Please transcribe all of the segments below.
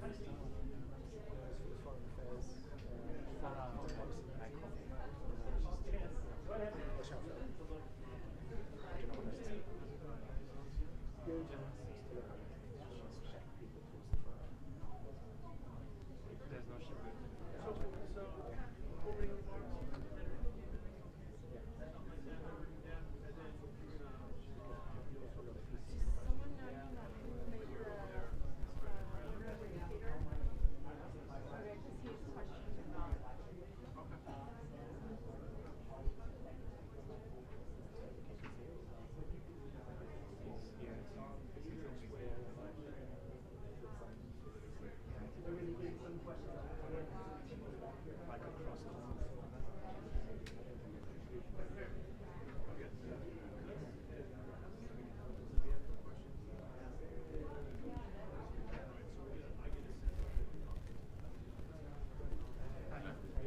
foreign affairs, diplomacy, There's no ship. Like across the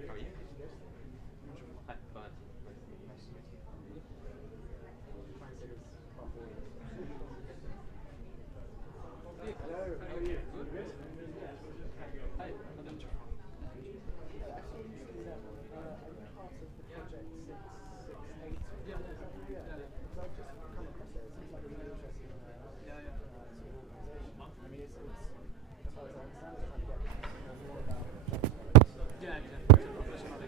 How are you? Hi, fine. Hello, how are you? Good? Hi, I'm Dr. Actually, you see that part of the project 668. Yeah. Because I've just come across it. It seems like a really interesting Yeah. sort of organisation. I mean, it's as far as I understand, it's trying to get more about Yeah, exactly. It's a professional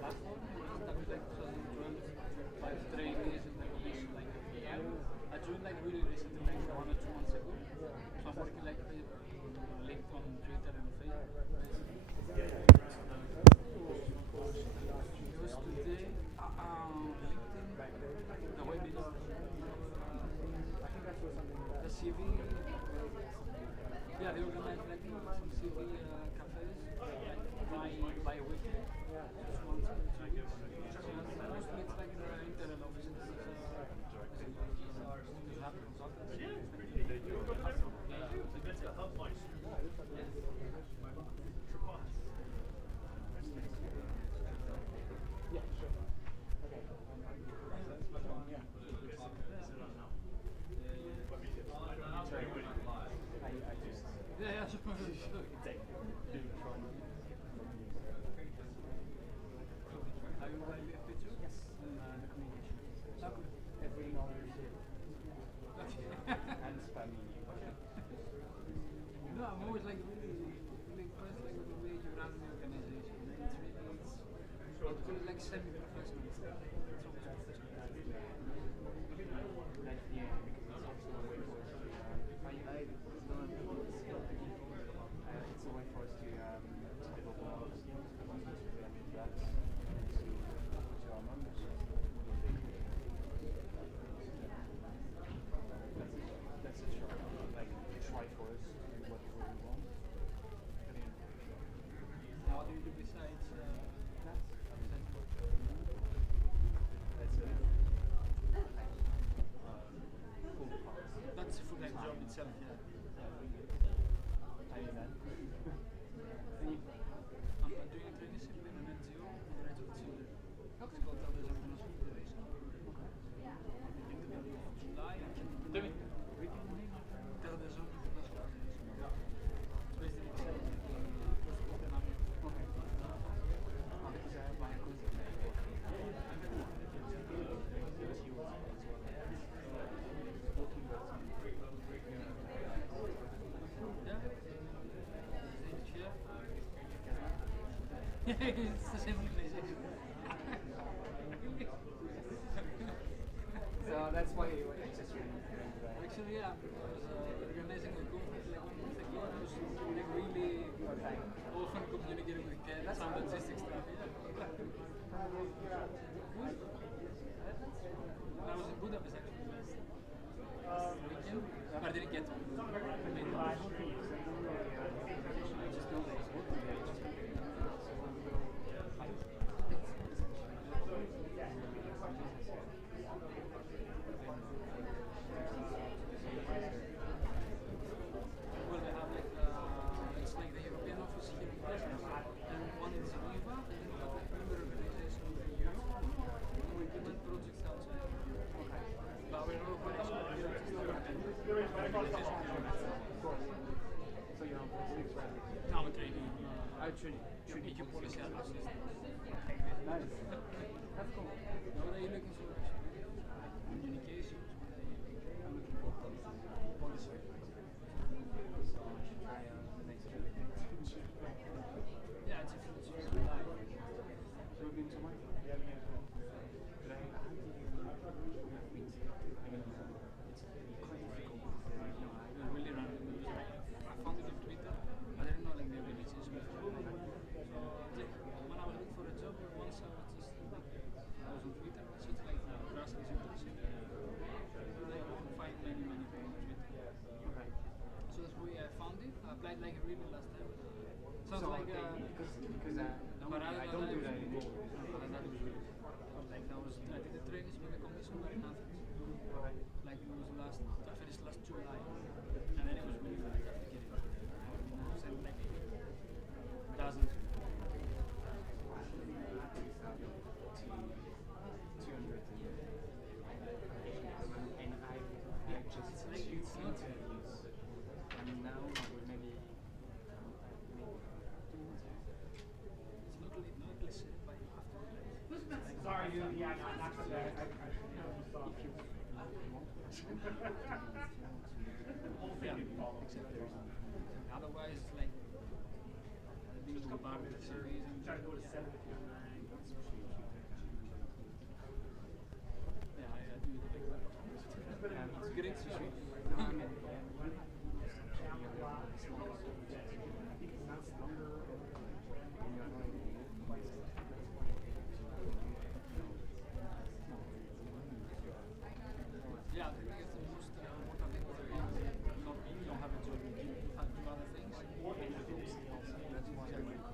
platform. It was established like 2012 by trainees in the commission like I joined like really recently, like 1 or 2 months ago. So I'm working like linked on Twitter and Facebook. It was today LinkedIn, the web is the CV. Yeah, they organize like some CV cafes like bi-weekly. Just once. Mostly it's like the internal offices. Yeah, sure. Okay. Yeah, sure. Are you YPFP too? Yes, the communication. Okay. Every knowledge and spamming you. No, I'm always like really impressed like with the way you run the organization. It's really like semi-professional. It's almost professional. Like, yeah, because it's also a way for us to, it's a way for us to develop our skills, to implement that, and to our members. That's a try, like a try for us to do whatever we want. Now, what do you do besides that? That's a full part. That's a full-time job itself, yeah. I mean that. I'm doing a traineeship in an NGO on the right of Chile. It's called terrorism. July. Terrorism. It's based in Excel. Yeah. It's the same organization. So that's why you were interested in Actually, yeah, I was organizing a conference like 1 month ago. I was like really often communicating with Ken, some logistics stuff. Yeah. I was in Budapest actually last weekend, but I didn't get to. Well, they have like it's like the European office here in Brussels, and one in Geneva, and then like a member organization of the EU. We implement projects outside. But we're not organization here, which is the organization here. EU policy advice. Nice. That's cool. What are you looking for? Communication. I'm looking for policy advice. So I should try the next year. Yeah, it's a good choice. Like, So we've been to one. But I have to it's quite difficult. really random. I found it on Twitter. I didn't know like the religions before. So when I was looking for a job, once I was just I was on Twitter, I searched like grassroots internship. I can find many people on Twitter. Okay. So that's why I found it. I applied like really last time. Sounds So like because I don't do that anymore. Like I did the trainings with the commission in Athens. Okay. Like it was I finished last July, and then it was really like applicated. Sent like dozens. And I just like two it's not- interviews, and now maybe It's not cliche, but you have to do it. Sorry, dude. Yeah, not so bad. Otherwise, it's like being bombarded with series and Try to go to 7 if you yeah, I do it like it's great sushi. no, I mean, Yeah, I think it's the most important thing for you. Not you don't have a job, you have to do other things. that's why I like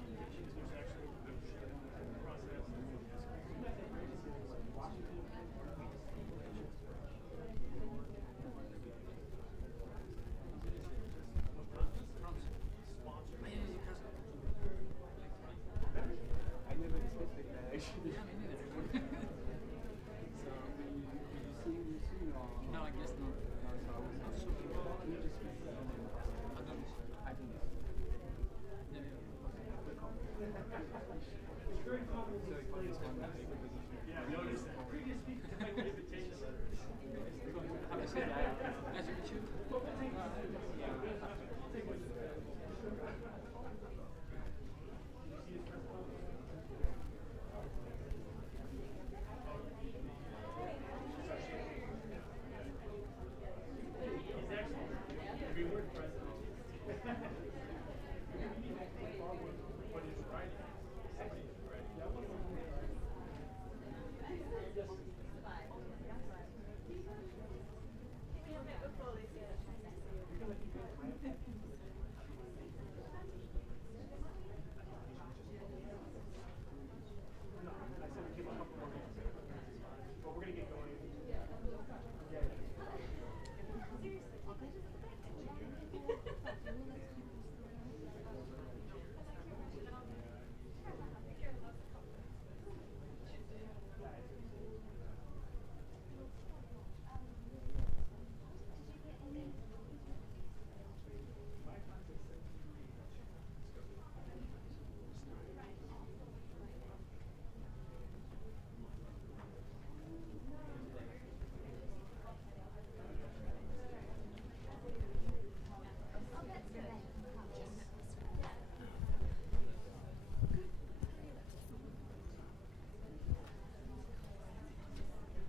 I never expected that actually. Yeah, me neither. So will you see me soon or? No, I guess not. No, so I was not sure. Can you just speak to them? I don't know. I think Yeah, yeah. It's very common so. If I just want that big position. Yeah, I noticed that. Previous speakers make invitation letters. Have a seat. Nice to meet you. He's excellent. Every word president. But his writing, somebody's writing. I said we give a couple more minutes. But we're going to get going. Yeah.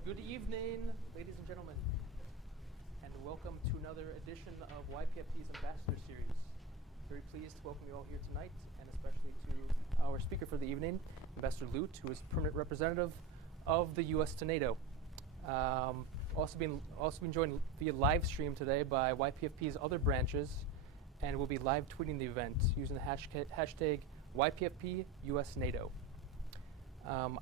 Good evening, ladies and gentlemen, and welcome to another edition of YPFP's Ambassador Series. Very pleased to welcome you all here tonight, and especially to our speaker for the evening, Ambassador Lute, who is permanent representative of the U.S. to NATO. Also being joined via live stream today by YPFP's other branches, and we'll be live tweeting the event using the hashtag YPFP US NATO.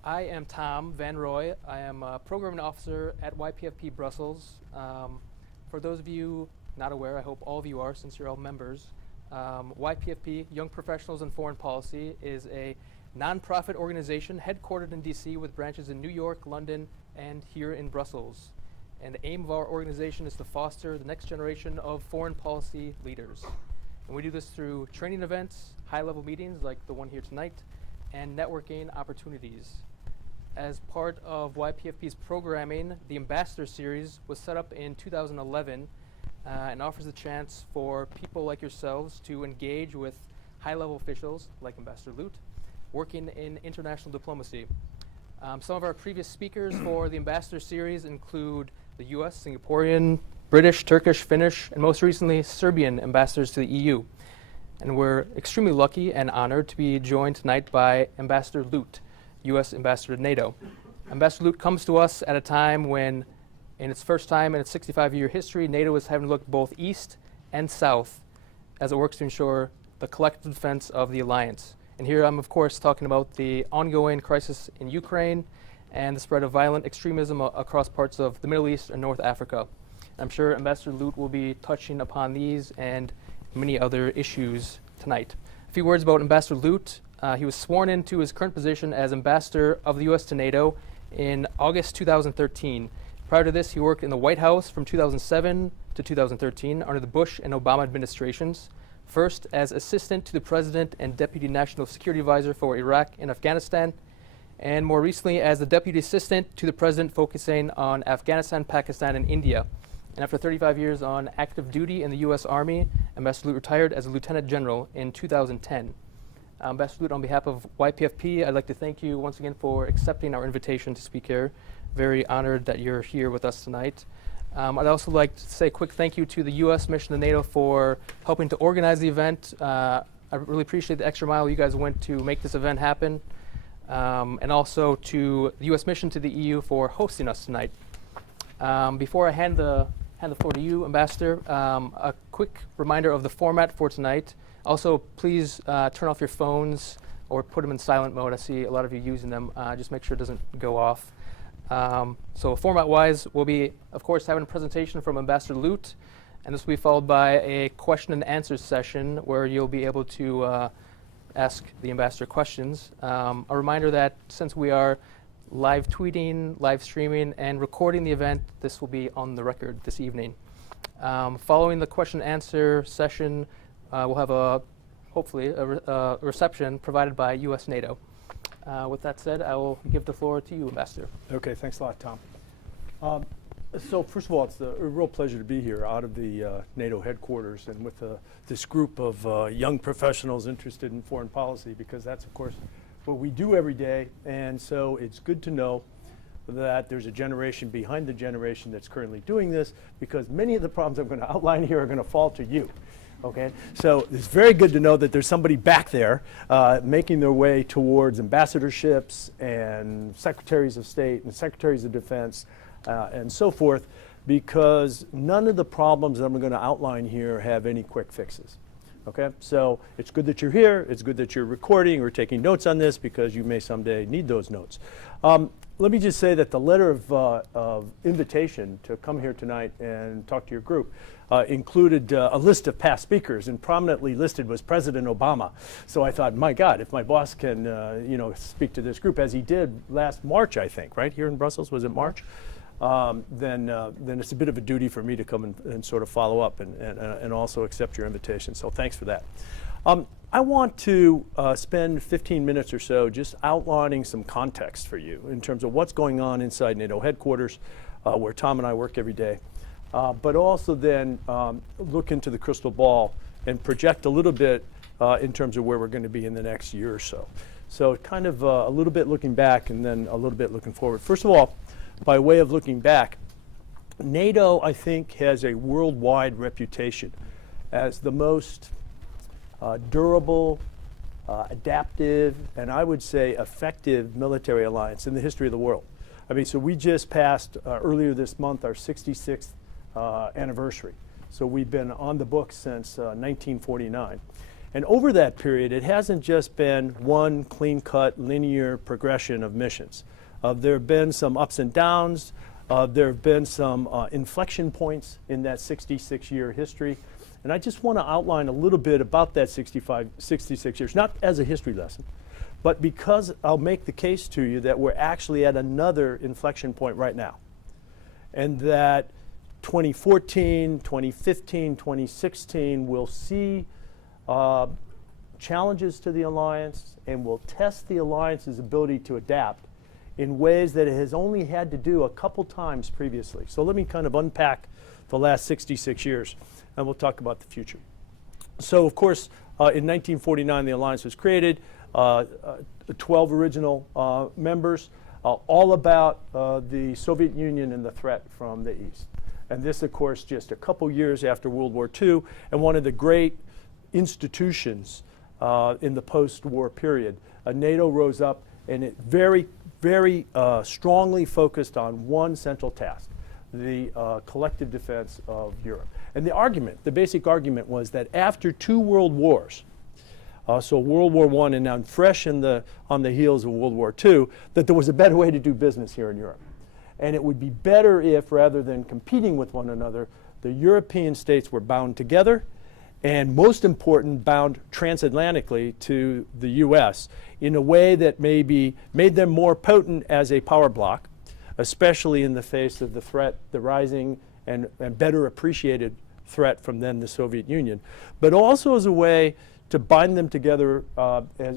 I am Tom Van Roy. I am a programming officer at YPFP Brussels. For those of you not aware, I hope all of you are since you're all members, YPFP, Young Professionals in Foreign Policy, is a nonprofit organization headquartered in DC with branches in New York, London, and here in Brussels. And the aim of our organization is to foster the next generation of foreign policy leaders. And we do this through training events, high-level meetings like the one here tonight, and networking opportunities. As part of YPFP's programming, the Ambassador Series was set up in 2011 and offers a chance for people like yourselves to engage with high-level officials like Ambassador Lute working in international diplomacy. Some of our previous speakers for the Ambassador Series include the US, Singaporean, British, Turkish, Finnish, and most recently Serbian ambassadors to the EU. And we're extremely lucky and honored to be joined tonight by Ambassador Lute, US Ambassador to NATO. Ambassador Lute comes to us at a time when, in its first time in its 65-year history, NATO is having to look both east and south as it works to ensure the collective defense of the alliance. And here I'm, of course, talking about the ongoing crisis in Ukraine and the spread of violent extremism across parts of the Middle East and North Africa. I'm sure Ambassador Lute will be touching upon these and many other issues tonight. A few words about Ambassador Lute. He was sworn into his current position as Ambassador of the U.S. to NATO in August 2013. Prior to this, he worked in the White House from 2007 to 2013 under the Bush and Obama administrations. First, as Assistant to the President and Deputy National Security Advisor for Iraq and Afghanistan, and more recently as the Deputy Assistant to the President focusing on Afghanistan, Pakistan, and India. And after 35 years on active duty in the U.S. Army, Ambassador Lute retired as a Lieutenant General in 2010. Ambassador Lute, on behalf of YPFP, I'd like to thank you once again for accepting our invitation to speak here. Very honored that you're here with us tonight. I'd also like to say a quick thank you to the U.S. mission to NATO for helping to organize the event. I really appreciate the extra mile you guys went to make this event happen. And also to the U.S. mission to the EU for hosting us tonight. Before I hand the floor to you, Ambassador, a quick reminder of the format for tonight. Also, please turn off your phones or put them in silent mode. I see a lot of you using them. Just make sure it doesn't go off. So format-wise, we'll be, of course, having a presentation from Ambassador Lute, and this will be followed by a question and answer session where you'll be able to ask the ambassador questions. A reminder that since we are live tweeting, live streaming, and recording the event, this will be on the record this evening. Following the question and answer session, we'll have hopefully a reception provided by US NATO. With that said, I will give the floor to you, Ambassador. Okay, thanks a lot, Tom. So first of all, it's a real pleasure to be here out of the NATO headquarters and with this group of young professionals interested in foreign policy, because that's, of course, what we do every day. And so it's good to know that there's a generation behind the generation that's currently doing this, because many of the problems I'm going to outline here are going to fall to you. Okay, so it's very good to know that there's somebody back there making their way towards ambassadorships and secretaries of state and secretaries of defense and so forth, because none of the problems that I'm going to outline here have any quick fixes. Okay, so it's good that you're here. It's good that you're recording or taking notes on this, because you may someday need those notes. Let me just say that the letter of invitation to come here tonight and talk to your group included a list of past speakers, and prominently listed was President Obama. So I thought, my God, if my boss can speak to this group, as he did last March, I think, right, here in Brussels, was it March? Then it's a bit of a duty for me to come and sort of follow up and also accept your invitation. So thanks for that. I want to spend 15 minutes or so just outlining some context for you in terms of what's going on inside NATO headquarters, where Tom and I work every day, but also then look into the crystal ball and project a little bit in terms of where we're going to be in the next year or so. So kind of a little bit looking back and then a little bit looking forward. First of all, by way of looking back, NATO, I think, has a worldwide reputation as the most durable, adaptive, and I would say effective military alliance in the history of the world. I mean, so we just passed earlier this month our 66th anniversary. So we've been on the books since 1949. And over that period, it hasn't just been one clean-cut, linear progression of missions. There have been some ups and downs. There have been some inflection points in that 66-year history. And I just want to outline a little bit about that 66 years, not as a history lesson, but because I'll make the case to you that we're actually at another inflection point right now. And that 2014, 2015, 2016 will see challenges to the alliance and will test the alliance's ability to adapt in ways that it has only had to do a couple times previously. So let me kind of unpack the last 66 years, and we'll talk about the future. So, of course, in 1949, the alliance was created, 12 original members, all about the Soviet Union and the threat from the East. And this, of course, just a couple years after World War II, and one of the great institutions in the post-war period. NATO rose up, and it very strongly focused on one central task, the collective defense of Europe. And the argument, the basic argument was that after 2 world wars, so World War I and now fresh on the heels of World War II, that there was a better way to do business here in Europe. And it would be better if, rather than competing with one another, the European states were bound together, and most important, bound transatlantically to the US in a way that maybe made them more potent as a power bloc, especially in the face of the threat, the rising and better appreciated threat from then the Soviet Union, but also as a way to bind them together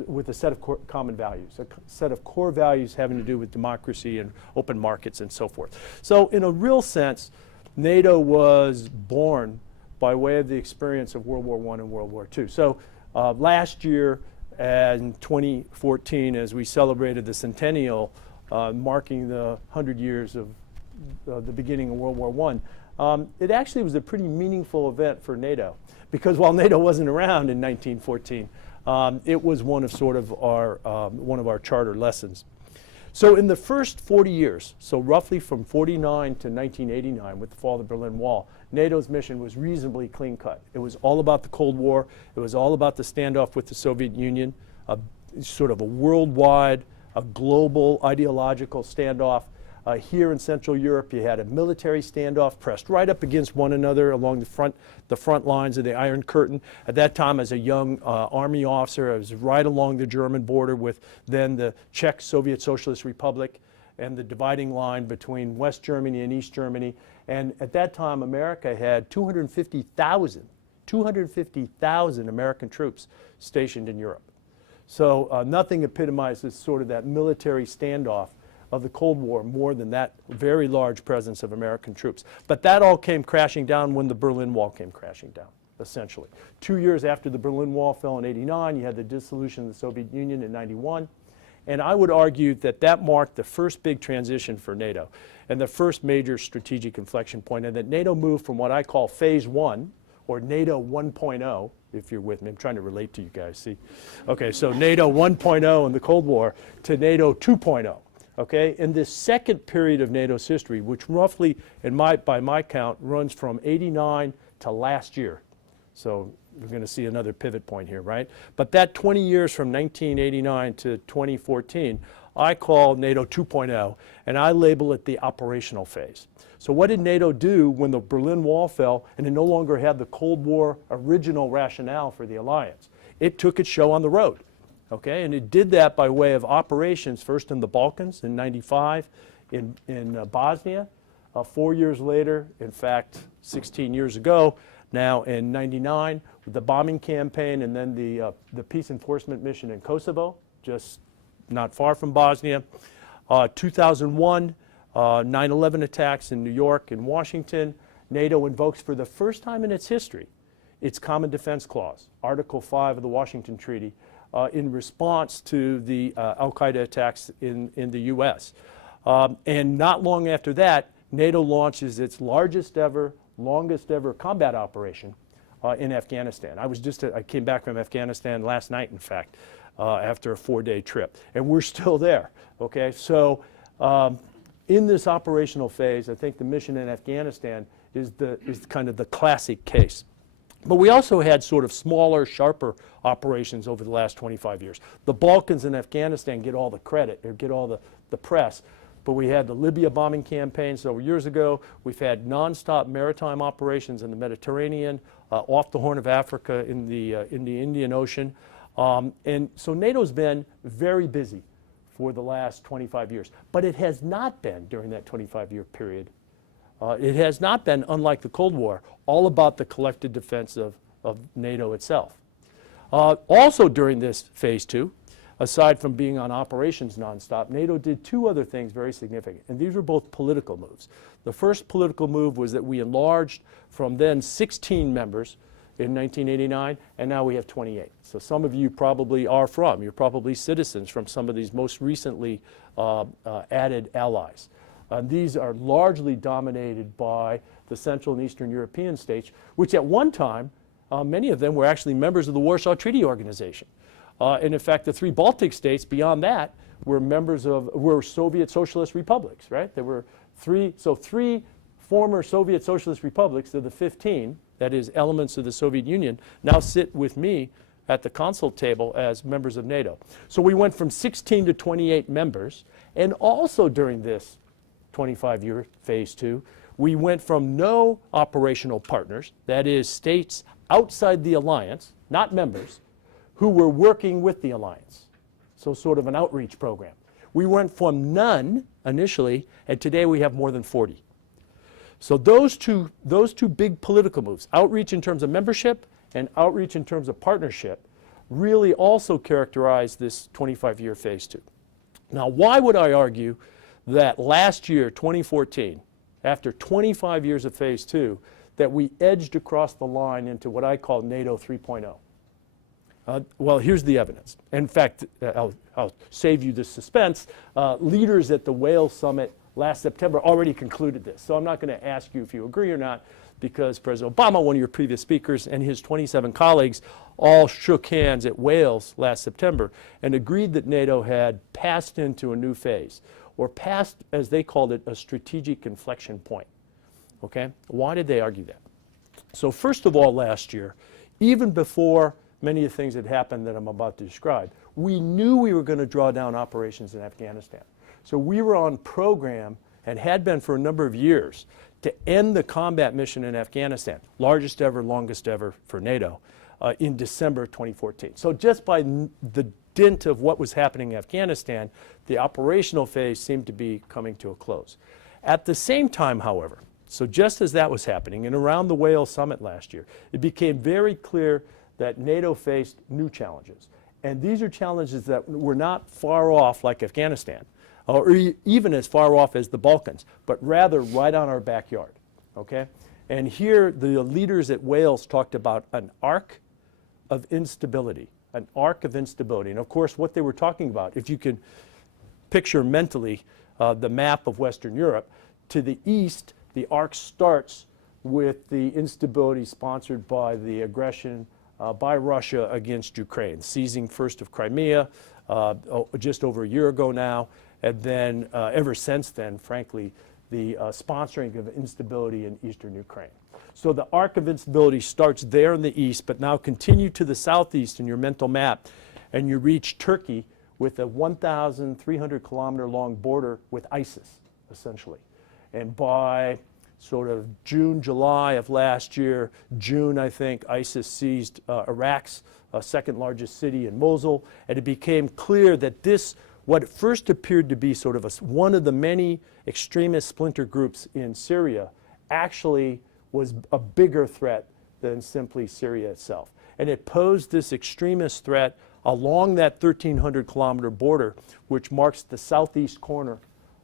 with a set of common values, a set of core values having to do with democracy and open markets and so forth. So in a real sense, NATO was born by way of the experience of World War I and World War II. So last year, in 2014, as we celebrated the centennial marking the 100 years of the beginning of World War I, it actually was a pretty meaningful event for NATO, because while NATO wasn't around in 1914, it was one of our charter lessons. So in the first 40 years, so roughly from 49 to 1989 with the fall of the Berlin Wall, NATO's mission was reasonably clean cut. It was all about the Cold War. It was all about the standoff with the Soviet Union, sort of a worldwide, a global ideological standoff. Here in Central Europe, you had a military standoff pressed right up against one another along the front lines of the Iron Curtain. At that time, as a young army officer, I was right along the German border with then the Czech Soviet Socialist Republic and the dividing line between West Germany and East Germany. And at that time, America had 250,000 American troops stationed in Europe. So nothing epitomizes sort of that military standoff of the Cold War more than that very large presence of American troops. But that all came crashing down when the Berlin Wall came crashing down, essentially. 2 years after the Berlin Wall fell in '89, you had the dissolution of the Soviet Union in '91. And I would argue that that marked the first big transition for NATO and the first major strategic inflection point, and that NATO moved from what I call phase 1, or NATO 1.0, if you're with me. I'm trying to relate to you guys, see? Okay, so NATO 1.0 in the Cold War to NATO 2.0. Okay, in this second period of NATO's history, which roughly, by my count, runs from '89 to last year. So we're going to see another pivot point here, right? But that 20 years from 1989 to 2014, I call NATO 2.0, and I label it the operational phase. So what did NATO do when the Berlin Wall fell and it no longer had the Cold War original rationale for the alliance? It took its show on the road. Okay, and it did that by way of operations, first in the Balkans in '95, in Bosnia, 4 years later, in fact, 16 years ago, now in '99, with the bombing campaign, and then the peace enforcement mission in Kosovo, just not far from Bosnia. 2001, 9/11 attacks in New York and Washington. NATO invokes for the first time in its history its Common Defense Clause, Article 5 of the Washington Treaty, in response to the al-Qaeda attacks in the US. And not long after that, NATO launches its largest ever, longest ever combat operation in Afghanistan. I came back from Afghanistan last night, in fact, after a 4-day trip. And we're still there, okay? So in this operational phase, I think the mission in Afghanistan is kind of the classic case. But we also had sort of smaller, sharper operations over the last 25 years. The Balkans and Afghanistan get all the credit, or get all the press. But we had the Libya bombing campaign several years ago. We've had nonstop maritime operations in the Mediterranean, off the Horn of Africa, in the Indian Ocean. And so NATO's been very busy for the last 25 years. But it has not been, during that 25-year period, it has not been, unlike the Cold War, all about the collective defense of NATO itself. Also during this phase 2, aside from being on operations nonstop, NATO did 2 other things very significant, and these were both political moves. The first political move was that we enlarged from then 16 members in 1989, and now we have 28. So some of you probably you're probably citizens from some of these most recently added allies. These are largely dominated by the Central and Eastern European states, which at one time, many of them were actually members of the Warsaw Treaty Organization. And in fact, the 3 Baltic states beyond that were Soviet socialist republics, right? There were 3 former Soviet socialist republics of the 15, that is elements of the Soviet Union, now sit with me at the console table as members of NATO. So we went from 16 to 28 members, and also during this 25-year phase 2, we went from no operational partners, that is states outside the alliance, not members, who were working with the alliance. So sort of an outreach program. We went from none initially, and today we have more than 40. So those two big political moves, outreach in terms of membership and outreach in terms of partnership, really also characterize this 25-year phase 2. Now, why would I argue that last year, 2014, after 25 years of phase 2, that we edged across the line into what I call NATO 3.0? Well, here's the evidence. In fact, I'll save you the suspense. Leaders at the Wales summit last September already concluded this. So I'm not going to ask you if you agree or not, because President Obama, one of your previous speakers, and his 27 colleagues all shook hands at Wales last September and agreed that NATO had passed into a new phase, or passed, as they called it, a strategic inflection point. Okay? Why did they argue that? So first of all, last year, even before many of the things that happened that I'm about to describe, we knew we were going to draw down operations in Afghanistan. So we were on program, and had been for a number of years, to end the combat mission in Afghanistan, largest ever, longest ever for NATO, in December 2014. So just by the dint of what was happening in Afghanistan, the operational phase seemed to be coming to a close. At the same time, however, so just as that was happening, and around the Wales summit last year, it became very clear that NATO faced new challenges. And these are challenges that were not far off like Afghanistan, or even as far off as the Balkans, but rather right on our backyard, okay? And here the leaders at Wales talked about an arc of instability, an arc of instability. And of course, what they were talking about, if you can picture mentally the map of Western Europe, to the east, the arc starts with the instability sponsored by the aggression by Russia against Ukraine, seizing first of Crimea just over a year ago now, and then ever since then, frankly, the sponsoring of instability in eastern Ukraine. So the arc of instability starts there in the east, but now continue to the southeast in your mental map, and you reach Turkey with a 1,300 kilometer long border with ISIS, essentially. And by sort of June, July of last year, June, I think, ISIS seized Iraq's second largest city in Mosul, and it became clear that this, what first appeared to be sort of one of the many extremist splinter groups in Syria, actually was a bigger threat than simply Syria itself. And it posed this extremist threat along that 1,300 kilometer border, which marks the southeast corner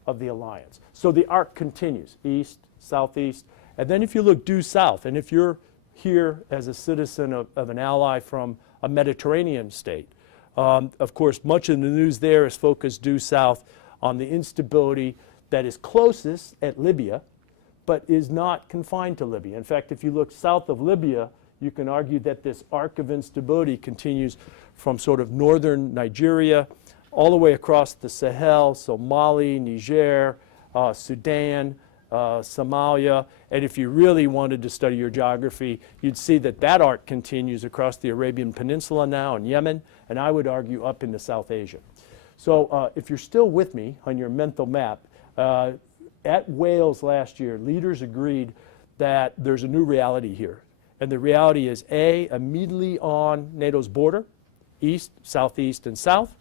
of the alliance. So the arc continues, east, southeast, and then if you look due south, and if you're here as a citizen of an ally from a Mediterranean state, of course, much of the news there is focused due south on the instability that is closest at Libya, but is not confined to Libya. In fact, if you look south of Libya, you can argue that this arc of instability continues from sort of northern Nigeria all the way across the Sahel, so Mali, Niger, Sudan, Somalia, and if you really wanted to study your geography, you'd see that that arc continues across the Arabian Peninsula now and Yemen, and I would argue up into South Asia. So if you're still with me on your mental map, at Wales last year, leaders agreed that there's a new reality here. And the reality is, A, immediately on NATO's border, east, southeast, and south,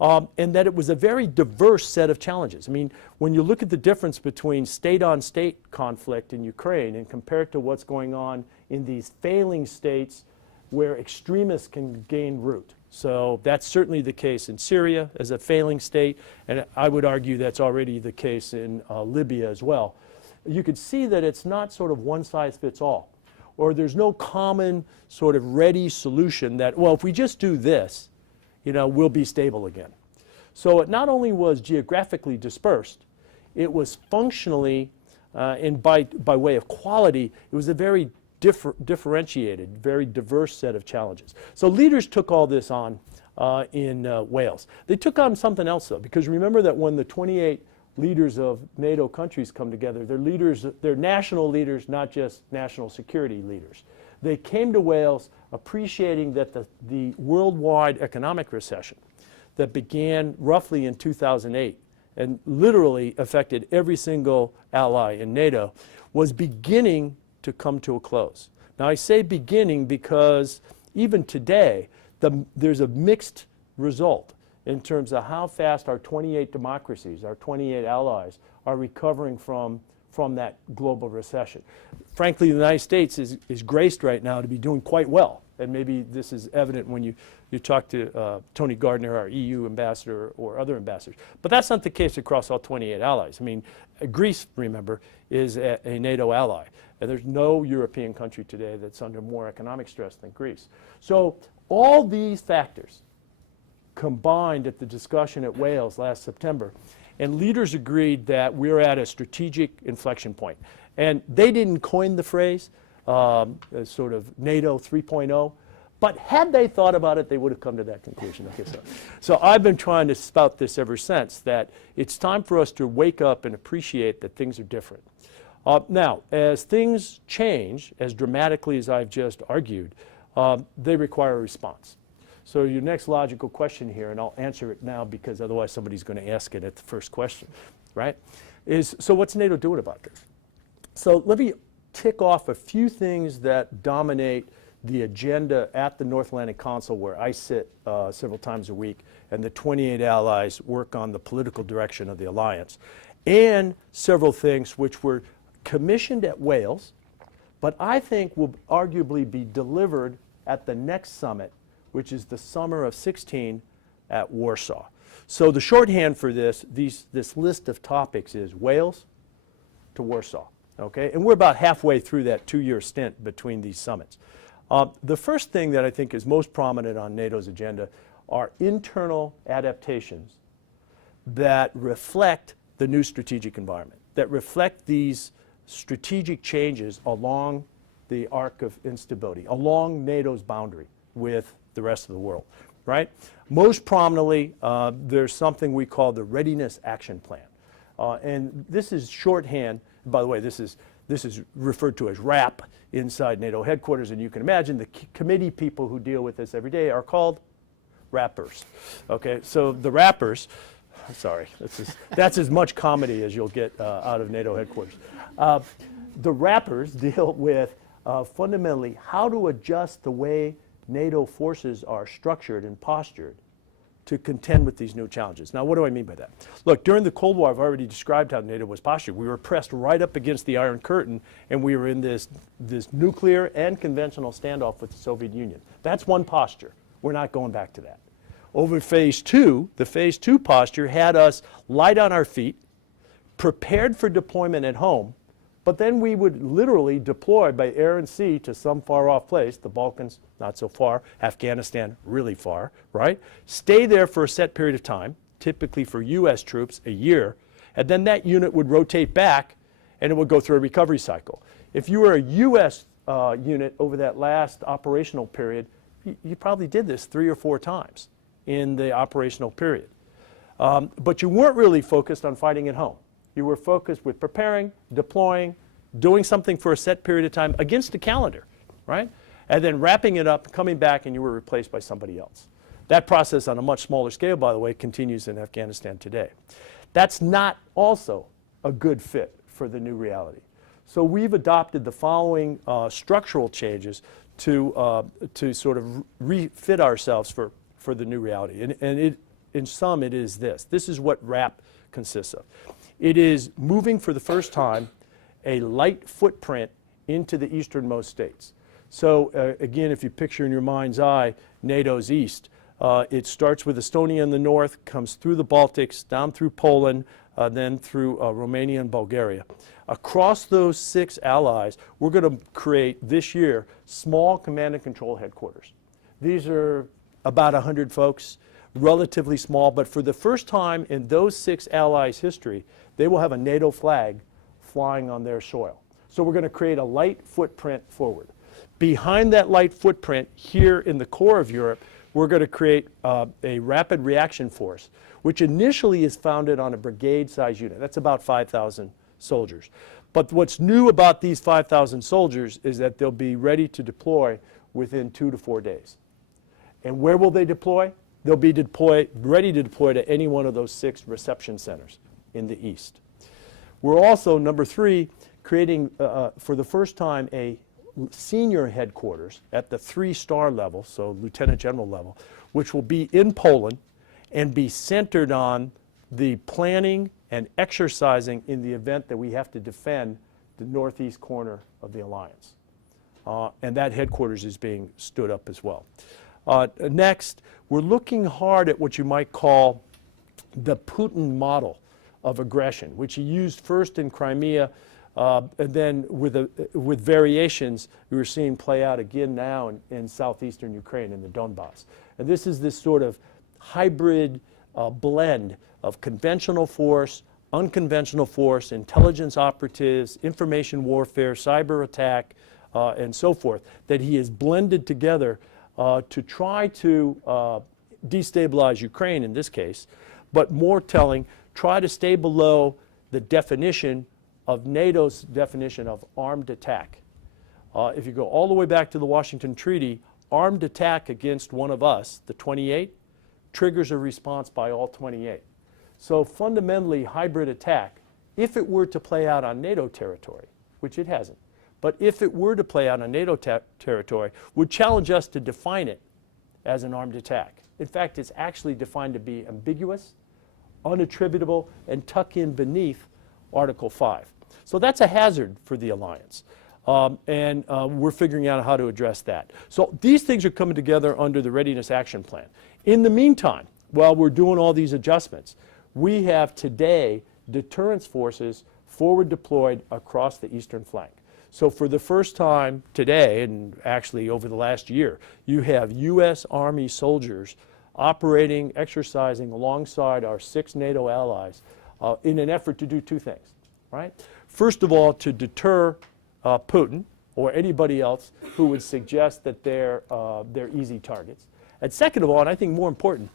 and that it was a very diverse set of challenges. I mean, when you look at the difference between state-on-state conflict in Ukraine and compare it to what's going on in these failing states where extremists can gain root. So that's certainly the case in Syria as a failing state, and I would argue that's already the case in Libya as well. You could see that it's not sort of one size fits all, or there's no common sort of ready solution that, well, if we just do this, we'll be stable again. So it not only was geographically dispersed, it was functionally, and by way of quality, it was a very differentiated, very diverse set of challenges. So leaders took all this on in Wales. They took on something else, though, because remember that when the 28 leaders of NATO countries come together, they're national leaders, not just national security leaders. They came to Wales appreciating that the worldwide economic recession that began roughly in 2008 and literally affected every single ally in NATO was beginning to come to a close. Now I say beginning because even today there's a mixed result in terms of how fast our 28 democracies, our 28 allies, are recovering from that global recession. Frankly, the United States is graced right now to be doing quite well. And maybe this is evident when you talk to Tony Gardner, our EU ambassador, or other ambassadors. But that's not the case across all 28 allies. I mean, Greece, remember, is a NATO ally. And there's no European country today that's under more economic stress than Greece. So all these factors combined at the discussion at Wales last September, and leaders agreed that we're at a strategic inflection point. And they didn't coin the phrase, sort of NATO 3.0, but had they thought about it, they would have come to that conclusion. Okay, so I've been trying to spout this ever since, that it's time for us to wake up and appreciate that things are different. Now, as things change as dramatically as I've just argued, they require a response. So your next logical question here, and I'll answer it now because otherwise somebody's going to ask it at the first question, right, is, so what's NATO doing about this? So let me tick off a few things that dominate the agenda at the North Atlantic Council, where I sit several times a week, and the 28 allies work on the political direction of the alliance, and several things which were commissioned at Wales, but I think will arguably be delivered at the next summit, which is the summer of 16 at Warsaw. So the shorthand for this list of topics is Wales to Warsaw, okay? And we're about halfway through that 2-year stint between these summits. The first thing that I think is most prominent on NATO's agenda are internal adaptations that reflect the new strategic environment, that reflect these strategic changes along the arc of instability, along NATO's boundary with the rest of the world, right? Most prominently, there's something we call the Readiness Action Plan. And this is shorthand. By the way, this is referred to as RAP inside NATO headquarters, and you can imagine the committee people who deal with this every day are called rappers. Okay, so the rappers, sorry, that's as much comedy as you'll get out of NATO headquarters. The rappers deal with fundamentally how to adjust the way NATO forces are structured and postured to contend with these new challenges. Now, what do I mean by that? Look, during the Cold War, I've already described how NATO was postured. We were pressed right up against the Iron Curtain, and we were in this nuclear and conventional standoff with the Soviet Union. That's one posture. We're not going back to that. Over phase two, the phase two posture had us light on our feet, prepared for deployment at home, but then we would literally deploy by air and sea to some far-off place, the Balkans, not so far, Afghanistan, really far, right? Stay there for a set period of time, typically for U.S. troops, a year, and then that unit would rotate back and it would go through a recovery cycle. If you were a U.S. Unit over that last operational period, you probably did this 3 or 4 times in the operational period. But you weren't really focused on fighting at home. You were focused with preparing, deploying, doing something for a set period of time against a calendar, right? And then wrapping it up, coming back, and you were replaced by somebody else. That process on a much smaller scale, by the way, continues in Afghanistan today. That's not also a good fit for the new reality. So we've adopted the following structural changes to sort of refit ourselves for the new reality. And in sum, it is this. This is what RAP consists of. It is moving for the first time a light footprint into the easternmost states. So again, if you picture in your mind's eye NATO's east, it starts with Estonia in the north, comes through the Baltics, down through Poland, then through Romania and Bulgaria. Across those 6 allies, we're going to create this year small command and control headquarters. These are about 100 folks, relatively small, but for the first time in those 6 allies' history, they will have a NATO flag flying on their soil. So we're going to create a light footprint forward. Behind that light footprint, here in the core of Europe, we're going to create a rapid reaction force, which initially is founded on a brigade-sized unit. That's about 5,000 soldiers. But what's new about these 5,000 soldiers is that they'll be ready to deploy within 2 to 4 days. And where will they deploy? They'll be ready to deploy to any one of those 6 reception centers in the east. We're also, number 3, creating for the first time a senior headquarters at the 3-star level, so lieutenant general level, which will be in Poland and be centered on the planning and exercising in the event that we have to defend the northeast corner of the alliance. And that headquarters is being stood up as well. Next, we're looking hard at what you might call the Putin model of aggression, which he used first in Crimea, and then with variations we were seeing play out again now in southeastern Ukraine, in the Donbass. And this is this sort of hybrid blend of conventional force, unconventional force, intelligence operatives, information warfare, cyber attack, and so forth, that he has blended together to try to destabilize Ukraine in this case, but more telling, try to stay below the definition of NATO's definition of armed attack. If you go all the way back to the Washington Treaty, armed attack against one of us, the 28, triggers a response by all 28. So fundamentally, hybrid attack, if it were to play out on NATO territory, which it hasn't, but if it were to play out on NATO territory, would challenge us to define it as an armed attack. In fact, it's actually defined to be ambiguous, unattributable, and tuck in beneath Article 5. So that's a hazard for the alliance. And we're figuring out how to address that. So these things are coming together under the Readiness Action Plan. In the meantime, while we're doing all these adjustments, we have today deterrence forces forward deployed across the eastern flank. So for the first time today, and actually over the last year, you have U.S. Army soldiers operating, exercising alongside our 6 NATO allies in an effort to do 2 things, right? First of all, to deter Putin or anybody else who would suggest that they're easy targets. And second of all, and I think more important,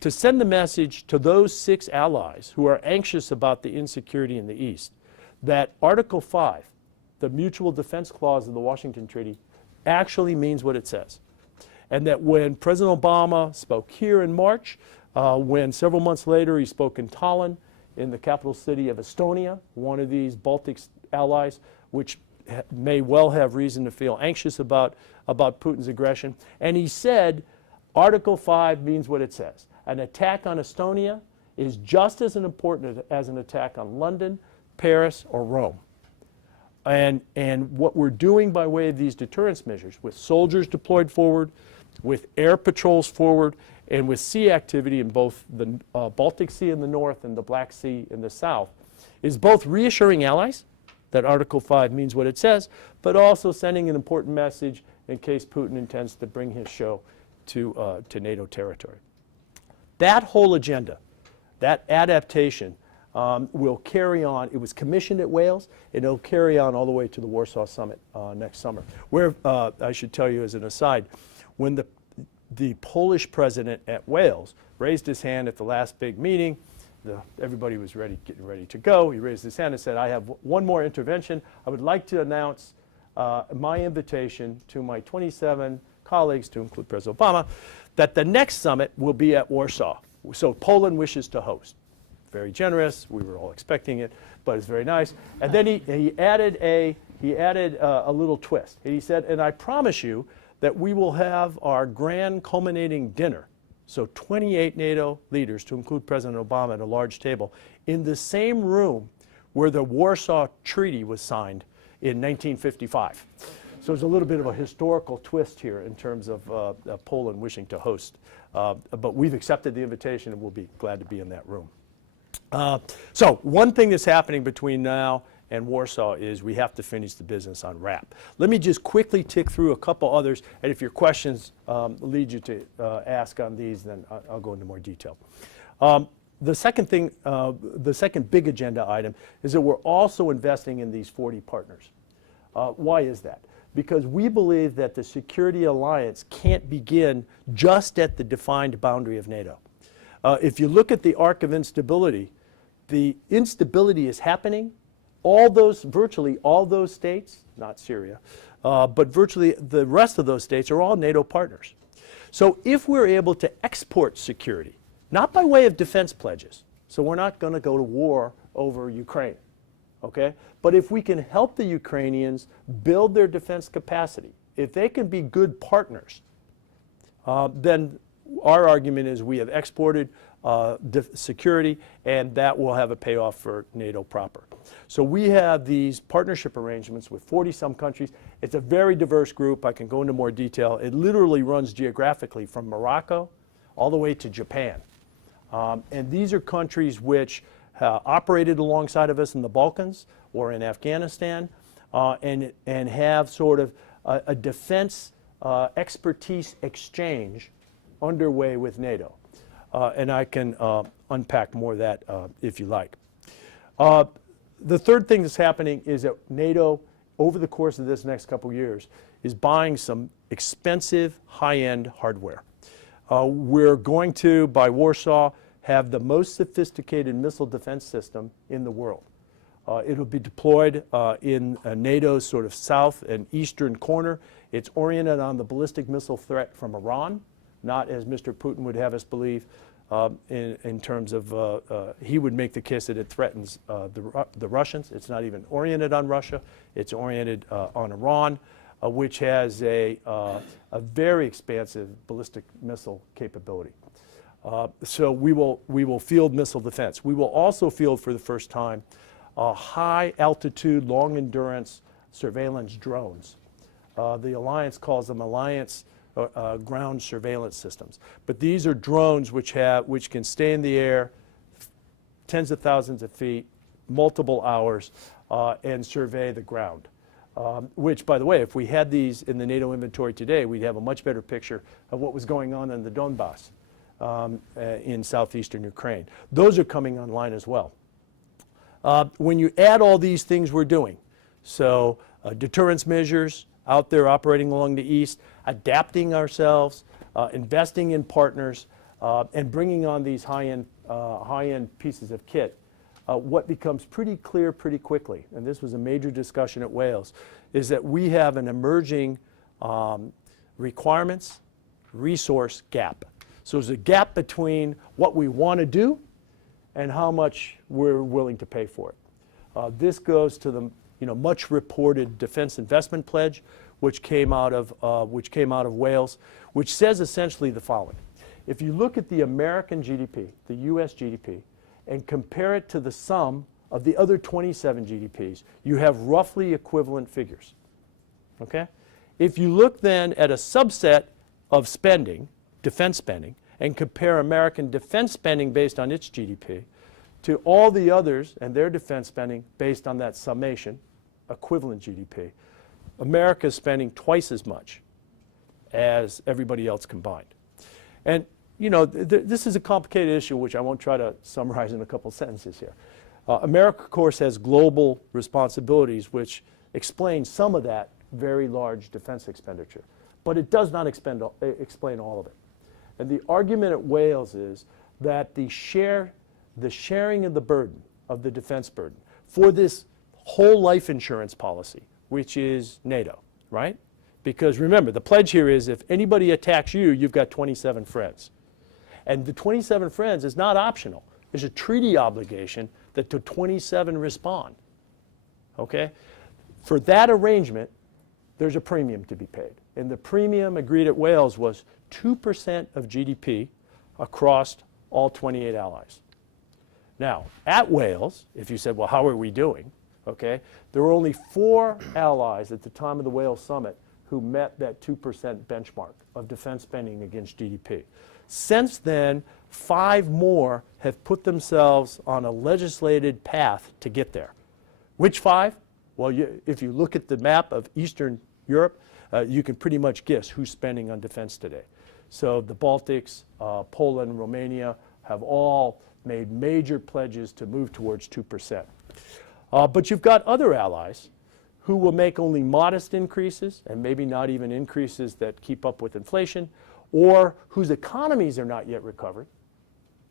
to send the message to those 6 allies who are anxious about the insecurity in the East that Article 5, the Mutual Defense Clause of the Washington Treaty, actually means what it says. And that when President Obama spoke here in March, when several months later he spoke in Tallinn, in the capital city of Estonia, one of these Baltic allies, which may well have reason to feel anxious about Putin's aggression. And he said, Article 5 means what it says. An attack on Estonia is just as important as an attack on London, Paris, or Rome. And what we're doing by way of these deterrence measures, with soldiers deployed forward, with air patrols forward, and with sea activity in both the Baltic Sea in the north and the Black Sea in the south, is both reassuring allies that Article 5 means what it says, but also sending an important message in case Putin intends to bring his show to NATO territory. That whole agenda, that adaptation, will carry on. It was commissioned at Wales, and it'll carry on all the way to the Warsaw Summit next summer, where, I should tell you as an aside, when the Polish president at Wales raised his hand at the last big meeting, everybody was getting ready to go. He raised his hand and said, I have one more intervention. I would like to announce my invitation to my 27 colleagues, to include President Obama, that the next summit will be at Warsaw. So Poland wishes to host. Very generous. We were all expecting it, but it's very nice. And then he added a little twist. He said, and I promise you that we will have our grand culminating dinner, so 28 NATO leaders, to include President Obama, at a large table, in the same room where the Warsaw Treaty was signed in 1955. So there's a little bit of a historical twist here in terms of Poland wishing to host. But we've accepted the invitation and we'll be glad to be in that room. So one thing that's happening between now and Warsaw is we have to finish the business on RAP. Let me just quickly tick through a couple others, and if your questions lead you to ask on these, then I'll go into more detail. The second thing, the second big agenda item is that we're also investing in these 40 partners. Why is that? Because we believe that the security alliance can't begin just at the defined boundary of NATO. If you look at the arc of instability, the instability is happening. Virtually all those states, not Syria, but virtually the rest of those states are all NATO partners. So if we're able to export security, not by way of defense pledges, so we're not going to go to war over Ukraine, okay? But if we can help the Ukrainians build their defense capacity, if they can be good partners, then our argument is we have exported security, and that will have a payoff for NATO proper. So we have these partnership arrangements with 40-some countries. It's a very diverse group. I can go into more detail. It literally runs geographically from Morocco all the way to Japan. And these are countries which operated alongside of us in the Balkans or in Afghanistan and have sort of a defense expertise exchange underway with NATO. And I can unpack more of that if you like. The third thing that's happening is that NATO, over the course of this next couple of years, is buying some expensive high-end hardware. We're going to, by Warsaw, have the most sophisticated missile defense system in the world. It'll be deployed in NATO's sort of south and eastern corner. It's oriented on the ballistic missile threat from Iran, not as Mr. Putin would have us believe, in terms of he would make the case that it threatens the Russians. It's not even oriented on Russia. It's oriented on Iran, which has a very expansive ballistic missile capability. So we will field missile defense. We will also field for the first time high altitude, long endurance surveillance drones. The alliance calls them alliance ground surveillance systems. But these are drones which can stay in the air tens of thousands of feet, multiple hours, and survey the ground. Which, by the way, if we had these in the NATO inventory today, we'd have a much better picture of what was going on in the Donbass in southeastern Ukraine. Those are coming online as well. When you add all these things we're doing, so deterrence measures out there operating along the east, adapting ourselves, investing in partners, and bringing on these high-end pieces of kit, what becomes pretty clear pretty quickly, and this was a major discussion at Wales, is that we have an emerging requirements, resource gap. So there's a gap between what we want to do and how much we're willing to pay for it. This goes to the much reported Defense Investment Pledge, which came out of Wales, which says essentially the following. If you look at the American GDP, the US GDP, and compare it to the sum of the other 27 GDPs, you have roughly equivalent figures. Okay? If you look then at a subset of spending, defense spending, and compare American defense spending based on its GDP to all the others and their defense spending based on that summation, equivalent GDP, America is spending twice as much as everybody else combined. And this is a complicated issue which I won't try to summarize in a couple sentences here. America, of course, has global responsibilities which explain some of that very large defense expenditure. But it does not explain all of it. And the argument at Wales is that the sharing of the burden, of the defense burden, for this whole life insurance policy, which is NATO, right? Because remember, the pledge here is if anybody attacks you, you've got 27 friends. And the 27 friends is not optional. There's a treaty obligation that the 27 respond, okay? For that arrangement, there's a premium to be paid. And the premium agreed at Wales was 2% of GDP across all 28 allies. Now, at Wales, if you said, well, how are we doing? okay? There were only 4 allies at the time of the Wales Summit who met that 2% benchmark of defense spending against GDP. Since then, 5 more have put themselves on a legislated path to get there. Which 5? Well, if you look at the map of Eastern Europe, you can pretty much guess who's spending on defense today. So the Baltics, Poland, Romania have all made major pledges to move towards 2%. But you've got other allies who will make only modest increases, and maybe not even increases that keep up with inflation, or whose economies are not yet recovered.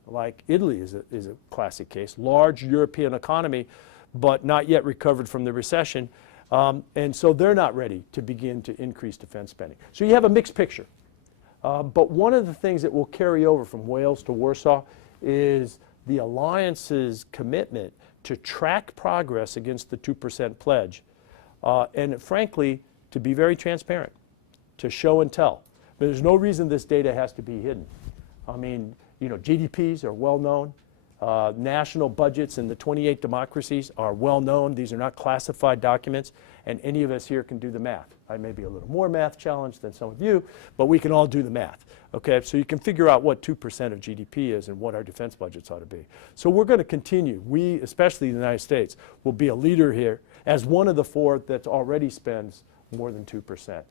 Like Italy is a classic case, large European economy, but not yet recovered from the recession. And so they're not ready to begin to increase defense spending. So you have a mixed picture. But one of the things that will carry over from Wales to Warsaw is the alliance's commitment to track progress against the 2% pledge. And frankly, to be very transparent, to show and tell. But there's no reason this data has to be hidden. I mean, you know, GDPs are well known. National budgets in the 28 democracies are well known. These are not classified documents, and any of us here can do the math. I may be a little more math challenged than some of you, but we can all do the math. Okay, so you can figure out what 2% of GDP is and what our defense budgets ought to be. So we're going to continue. We, especially the United States, will be a leader here as one of the 4 that already spends more than 2%.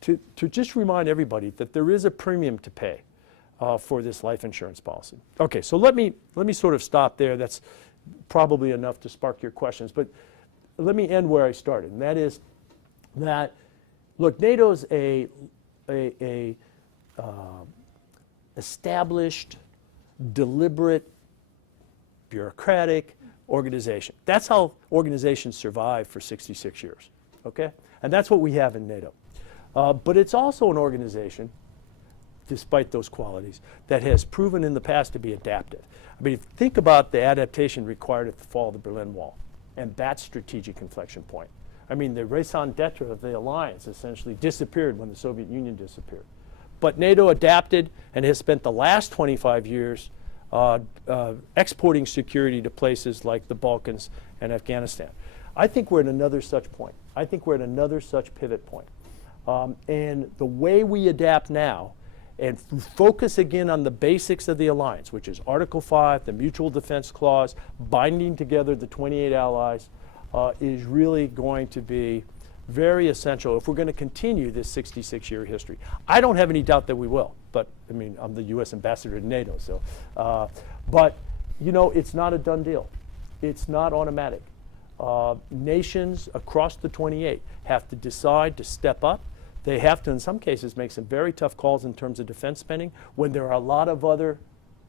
To just remind everybody that there is a premium to pay for this life insurance policy. Okay, so let me sort of stop there. That's probably enough to spark your questions. But let me end where I started, and that is that, look, NATO's a established, deliberate, bureaucratic organization. That's how organizations survive for 66 years, okay? And that's what we have in NATO. But it's also an organization, despite those qualities, that has proven in the past to be adaptive. I mean, think about the adaptation required at the fall of the Berlin Wall and that strategic inflection point. I mean, the raison d'etre of the alliance essentially disappeared when the Soviet Union disappeared. But NATO adapted and has spent the last 25 years exporting security to places like the Balkans and Afghanistan. I think we're at another such point. I think we're at another such pivot point. And the way we adapt now and focus again on the basics of the alliance, which is Article 5, the Mutual Defense Clause, binding together the 28 allies, is really going to be very essential if we're going to continue this 66-year history. I don't have any doubt that we will, but I mean, I'm the U.S. ambassador to NATO, so. But, you know, it's not a done deal. It's not automatic. Nations across the 28 have to decide to step up. They have to, in some cases, make some very tough calls in terms of defense spending when there are a lot of other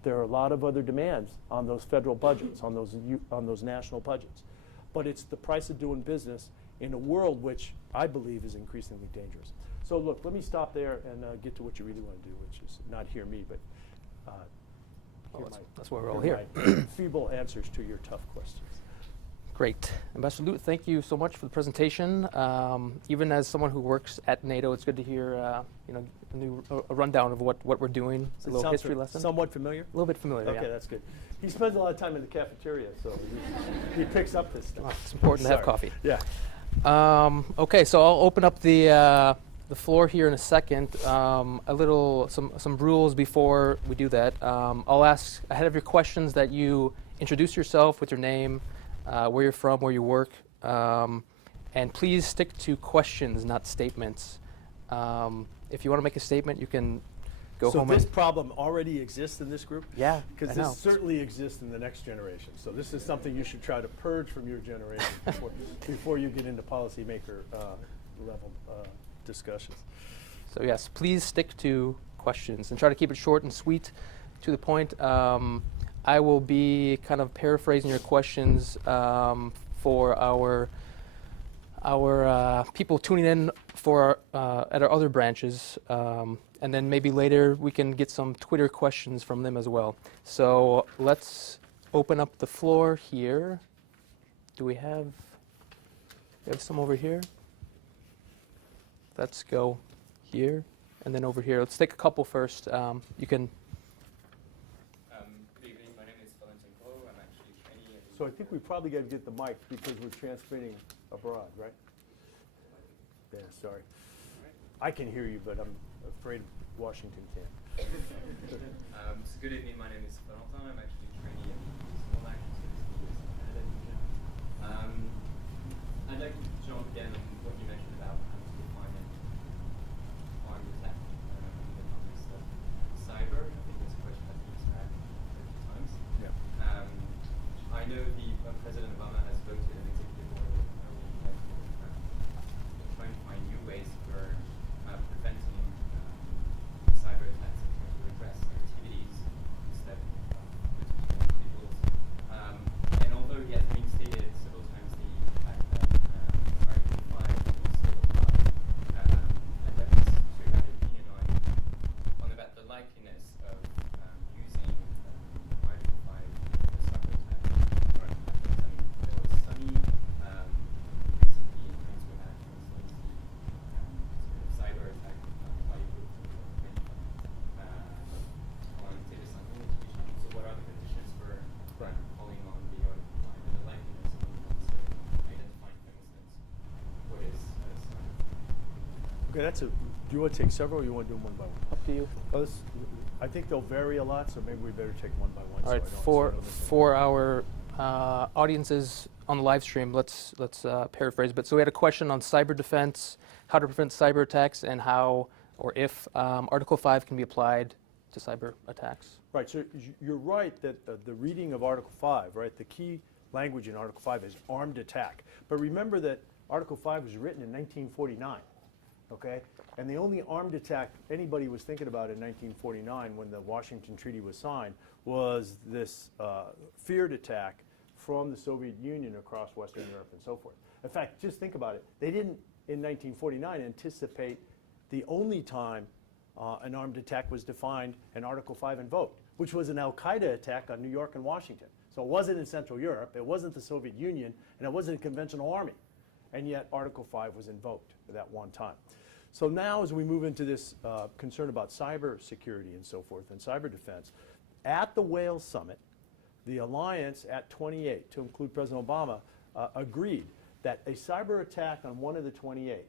demands on those federal budgets, on those national budgets. But it's the price of doing business in a world which I believe is increasingly dangerous. So look, let me stop there and get to what you really want to do, which is not hear me, but that's why we're all here. Feeble answers to your tough questions. Great. Ambassador Lute, thank you so much for the presentation. Even as someone who works at NATO, it's good to hear a rundown of what we're doing. It's a little history lesson. Somewhat familiar? A little bit familiar, okay, yeah. That's good. He spends a lot of time in the cafeteria, so he picks up this stuff. Oh, it's important to have coffee. Yeah. Okay, so I'll open up the floor here in a second. Some rules before we do that. I'll ask ahead of your questions that you introduce yourself with your name, where you're from, where you work, and please stick to questions, not statements. If you want to make a statement, you can go home. So this problem already exists in this group? Yeah, because this certainly exists in the next generation. So this is something you should try to purge from your generation before you get into policymaker level discussions. So yes, please stick to questions and try to keep it short and sweet, to the point. I will be kind of paraphrasing your questions for our people tuning in for at our other branches, and then maybe later we can get some Twitter questions from them as well. So let's open up the floor here. Do we have some over here? Let's go here and then over here. Let's take a couple first. You can. Good evening. My name is Valentin Klo. I'm actually trainee in the So I think we probably got to get the mic because we're transmitting abroad, right? Yeah, sorry. I can hear you, but I'm afraid Washington can't. So good evening, my name is Valentin. I'm actually training in small action services in adaptation. I'd like to jump again on what you mentioned about defining armed attack in the context of cyber. I think this question has been asked a few times. Yeah. I know President Obama has voted an executive order trying to find new ways for preventing cyber attacks in terms of redress activities instead of individuals. And although he has reinstated several times the fact that Article 5 will still apply, I'd like us to have an opinion on about the likeliness of using Article 5 for cyber attacks. There was Sunny recently in terms of that, for instance, the cyber attack by a group on data center institutions. So what are the conditions for calling on the Article 5 and the likeliness of identifying, for instance, what is Okay, do you want to take several or you want to do them one by one? Up to you. I think they'll vary a lot, so maybe we better take one by one. All right, for our audiences on the live stream, let's paraphrase. But so we had a question on cyber defense, how to prevent cyber attacks, and how or if Article 5 can be applied to cyber attacks. Right, so you're right that the reading of Article 5, right, the key language in Article 5 is armed attack. But remember that Article 5 was written in 1949, okay? And the only armed attack anybody was thinking about in 1949 when the Washington Treaty was signed was this feared attack from the Soviet Union across Western Europe and so forth. In fact, just think about it. They didn't, in 1949, anticipate the only time an armed attack was defined and Article 5 invoked, which was an al-Qaeda attack on New York and Washington. So it wasn't in Central Europe, it wasn't the Soviet Union, and it wasn't a conventional army. And yet Article 5 was invoked at that one time. So now as we move into this concern about cyber security and so forth and cyber defense, at the Wales Summit, the alliance at 28, to include President Obama, agreed that a cyber attack on one of the 28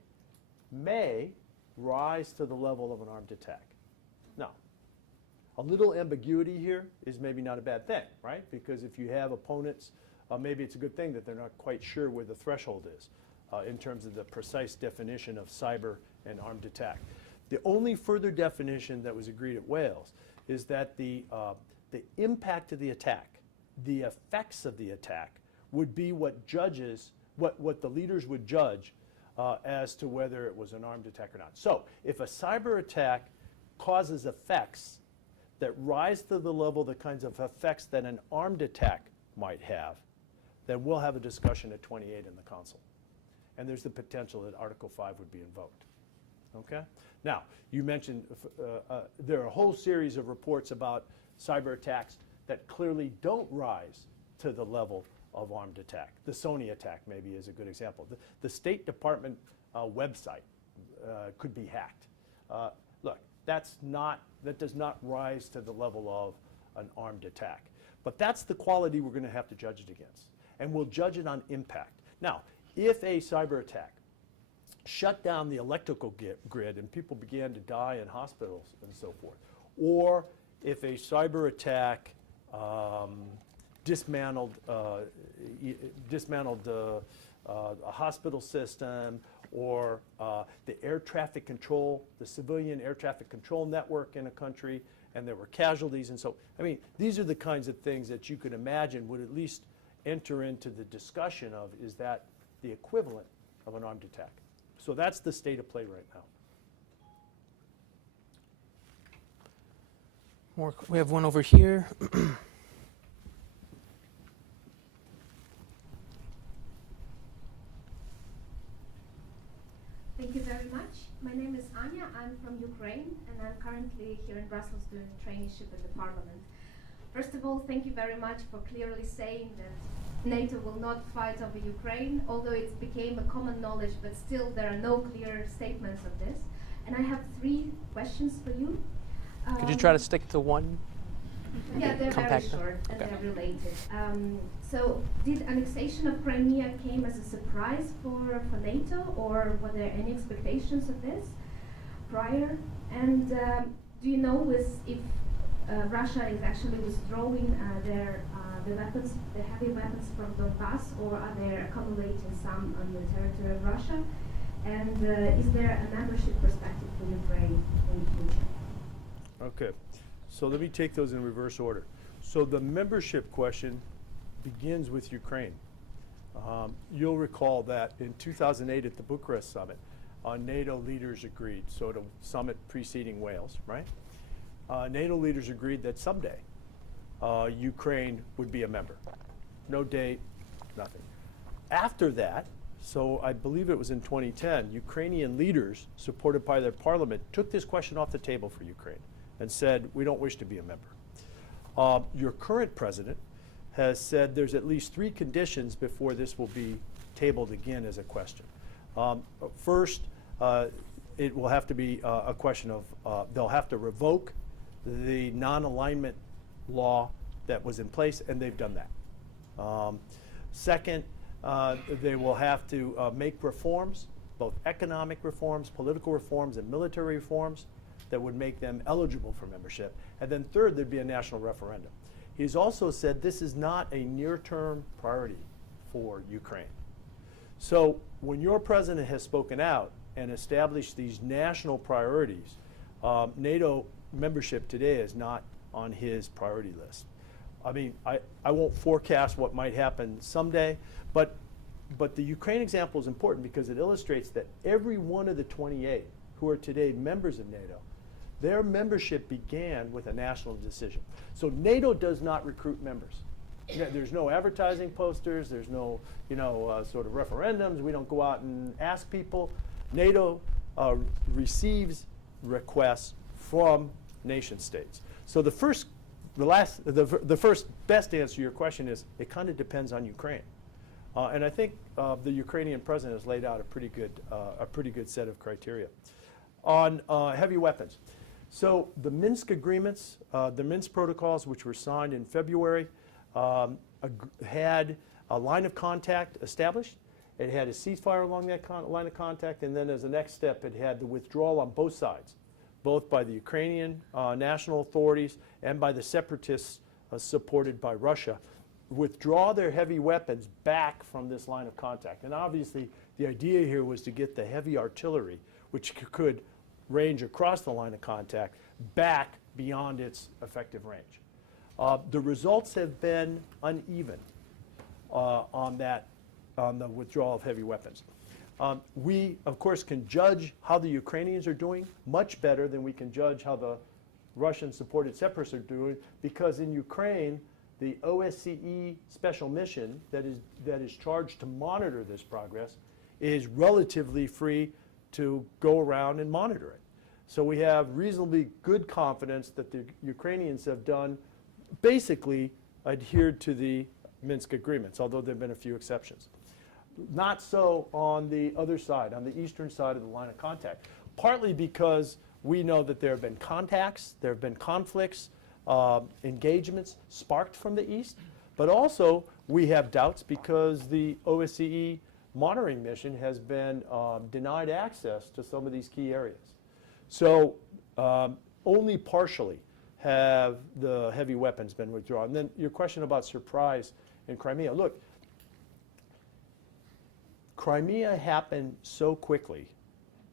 may rise to the level of an armed attack. Now, a little ambiguity here is maybe not a bad thing, right? Because if you have opponents, maybe it's a good thing that they're not quite sure where the threshold is in terms of the precise definition of cyber and armed attack. The only further definition that was agreed at Wales is that the impact of the attack, the effects of the attack, would be what judges, what the leaders would judge as to whether it was an armed attack or not. So if a cyber attack causes effects that rise to the level of the kinds of effects that an armed attack might have, then we'll have a discussion at 28 in the Council. And there's the potential that Article 5 would be invoked. Okay? Now, you mentioned there are a whole series of reports about cyber attacks that clearly don't rise to the level of armed attack. The Sony attack maybe is a good example. The State Department website could be hacked. Look, that does not rise to the level of an armed attack. But that's the quality we're going to have to judge it against. And we'll judge it on impact. Now, if a cyber attack shut down the electrical grid and people began to die in hospitals and so forth, or if a cyber attack dismantled a hospital system, or the air traffic control, the civilian air traffic control network in a country, and there were casualties. And so, I mean, these are the kinds of things that you could imagine would at least enter into the discussion of, is that the equivalent of an armed attack? So that's the state of play right now. We have one over here. Thank you very much. My name is Anya. I'm from Ukraine, and I'm currently here in Brussels doing a traineeship in the Parliament. First of all, thank you very much for clearly saying that NATO will not fight over Ukraine, although it became a common knowledge, but still there are no clear statements of this. And I have 3 questions for you. Could you try to stick to one? Yeah, they're Compact. very short and Okay. they're related. So, did annexation of Crimea came as a surprise for NATO, or were there any expectations of this prior? And do you know if Russia is actually withdrawing the weapons, the heavy weapons from Donbass, or are they accumulating some on the territory of Russia? And is there a membership perspective for Ukraine in the future? Okay, so let me take those in reverse order. So the membership question begins with Ukraine. You'll recall that in 2008 at the Bucharest summit, NATO leaders agreed, so the summit preceding Wales, right? NATO leaders agreed that someday Ukraine would be a member. No date, nothing. After that, so I believe it was in 2010, Ukrainian leaders, supported by their parliament, took this question off the table for Ukraine and said, we don't wish to be a member. Your current president has said there's at least 3 conditions before this will be tabled again as a question. First, it will have to be a question of, they'll have to revoke the non-alignment law that was in place, and they've done that. Second, they will have to make reforms, both economic reforms, political reforms, and military reforms that would make them eligible for membership. And then third, there'd be a national referendum. He's also said this is not a near-term priority for Ukraine. So when your president has spoken out and established these national priorities, NATO membership today is not on his priority list. I mean, I won't forecast what might happen someday, but the Ukraine example is important because it illustrates that every one of the 28 who are today members of NATO, their membership began with a national decision. So NATO does not recruit members. There's no advertising posters, there's no sort of referendums, we don't go out and ask people. NATO receives requests from nation states. So the first best answer to your question is it kind of depends on Ukraine. And I think the Ukrainian president has laid out a pretty good set of criteria. On heavy weapons. So the Minsk agreements, the Minsk protocols, which were signed in February, had a line of contact established. It had a ceasefire along that line of contact, and then as a next step, it had the withdrawal on both sides, both by the Ukrainian national authorities and by the separatists supported by Russia, withdraw their heavy weapons back from this line of contact. And obviously, the idea here was to get the heavy artillery, which could range across the line of contact, back beyond its effective range. The results have been uneven on the withdrawal of heavy weapons. We, of course, can judge how the Ukrainians are doing much better than we can judge how the Russian-supported separatists are doing, because in Ukraine, the OSCE special mission that is charged to monitor this progress is relatively free to go around and monitor it. So we have reasonably good confidence that the Ukrainians have basically adhered to the Minsk agreements, although there have been a few exceptions. Not so on the other side, on the eastern side of the line of contact, partly because we know that there have been contacts, there have been conflicts, engagements sparked from the east, but also we have doubts because the OSCE monitoring mission has been denied access to some of these key areas. So only partially have the heavy weapons been withdrawn. And then your question about surprise in Crimea. Look, Crimea happened so quickly,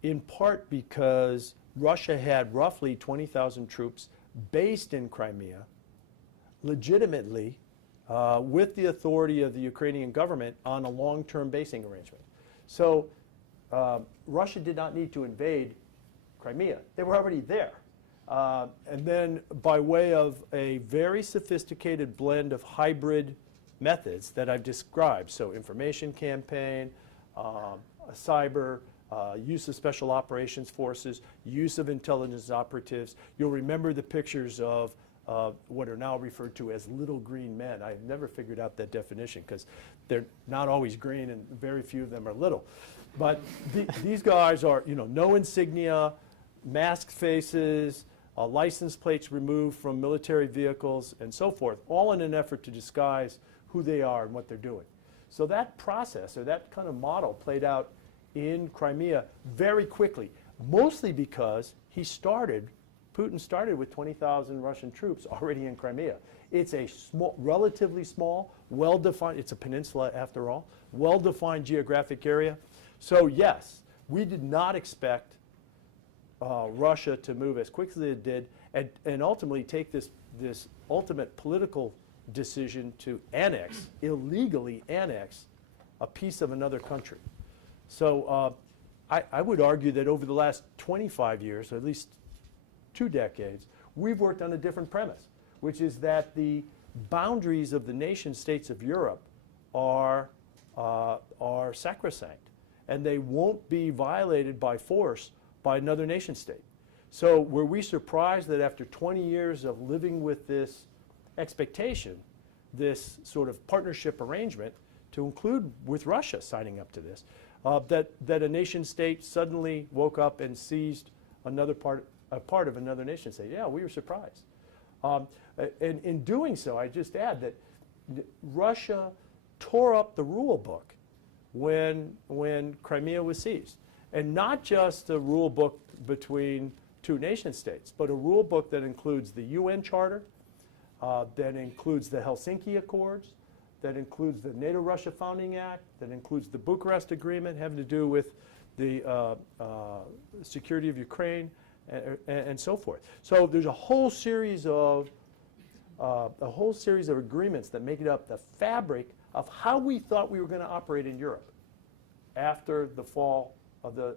in part because Russia had roughly 20,000 troops based in Crimea, legitimately, with the authority of the Ukrainian government on a long-term basing arrangement. So Russia did not need to invade Crimea. They were already there. And then by way of a very sophisticated blend of hybrid methods that I've described, so information campaign, cyber, use of special operations forces, use of intelligence operatives. You'll remember the pictures of what are now referred to as little green men. I've never figured out that definition because they're not always green and very few of them are little. But these guys are, no insignia, masked faces, license plates removed from military vehicles, and so forth, all in an effort to disguise who they are and what they're doing. So that process, or that kind of model, played out in Crimea very quickly, mostly because Putin started with 20,000 Russian troops already in Crimea. It's a small, relatively small, well-defined, it's a peninsula after all, well-defined geographic area. So yes, we did not expect Russia to move as quickly as it did and ultimately take this ultimate political decision to illegally annex a piece of another country. So I would argue that over the last 25 years, or at least 2 decades, we've worked on a different premise, which is that the boundaries of the nation states of Europe are sacrosanct, and they won't be violated by force by another nation state. So were we surprised that after 20 years of living with this expectation, this sort of partnership arrangement, to include with Russia signing up to this, that a nation state suddenly woke up and seized a part of another nation state? Yeah, we were surprised. And in doing so, I just add that Russia tore up the rule book when Crimea was seized. And not just a rule book between 2 nation states, but a rule book that includes the UN Charter, that includes the Helsinki Accords, that includes the NATO-Russia Founding Act, that includes the Bucharest Agreement having to do with the security of Ukraine, and so forth. So there's a whole series of agreements that make it up the fabric of how we thought we were going to operate in Europe after the fall of the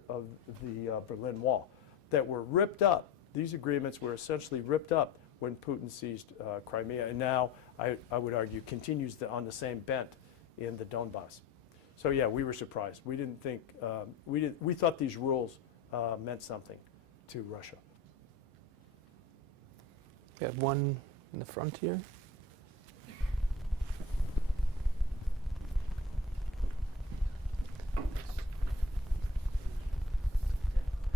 Berlin Wall, that were ripped up. These agreements were essentially ripped up when Putin seized Crimea, and now I would argue continues on the same bent in the Donbass. So yeah, we were surprised. We didn't think we thought these rules meant something to Russia. We have one in the front here.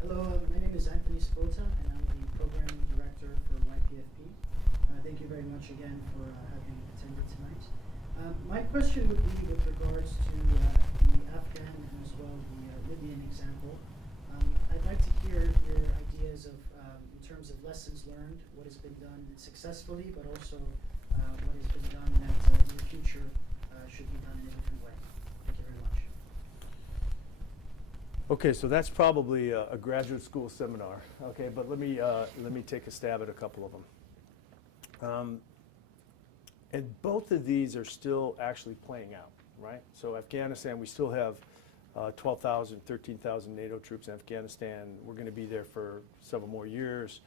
Hello, my name is Anthony Spota, and I'm the Programming Director for YPFP. Thank you very much again for having attended tonight. My question would be with regards to the Afghan and as well the Libyan example. I'd like to hear your ideas of, in terms of lessons learned, what has been done successfully, but also what has been done that in the future should be done in a different way. Thank you very much. Okay, so that's probably a graduate school seminar. Okay, but let me take a stab at a couple of them. And both of these are still actually playing out, right? So Afghanistan, we still have 12,000, 13,000 NATO troops in Afghanistan. We're going to be there for several more years.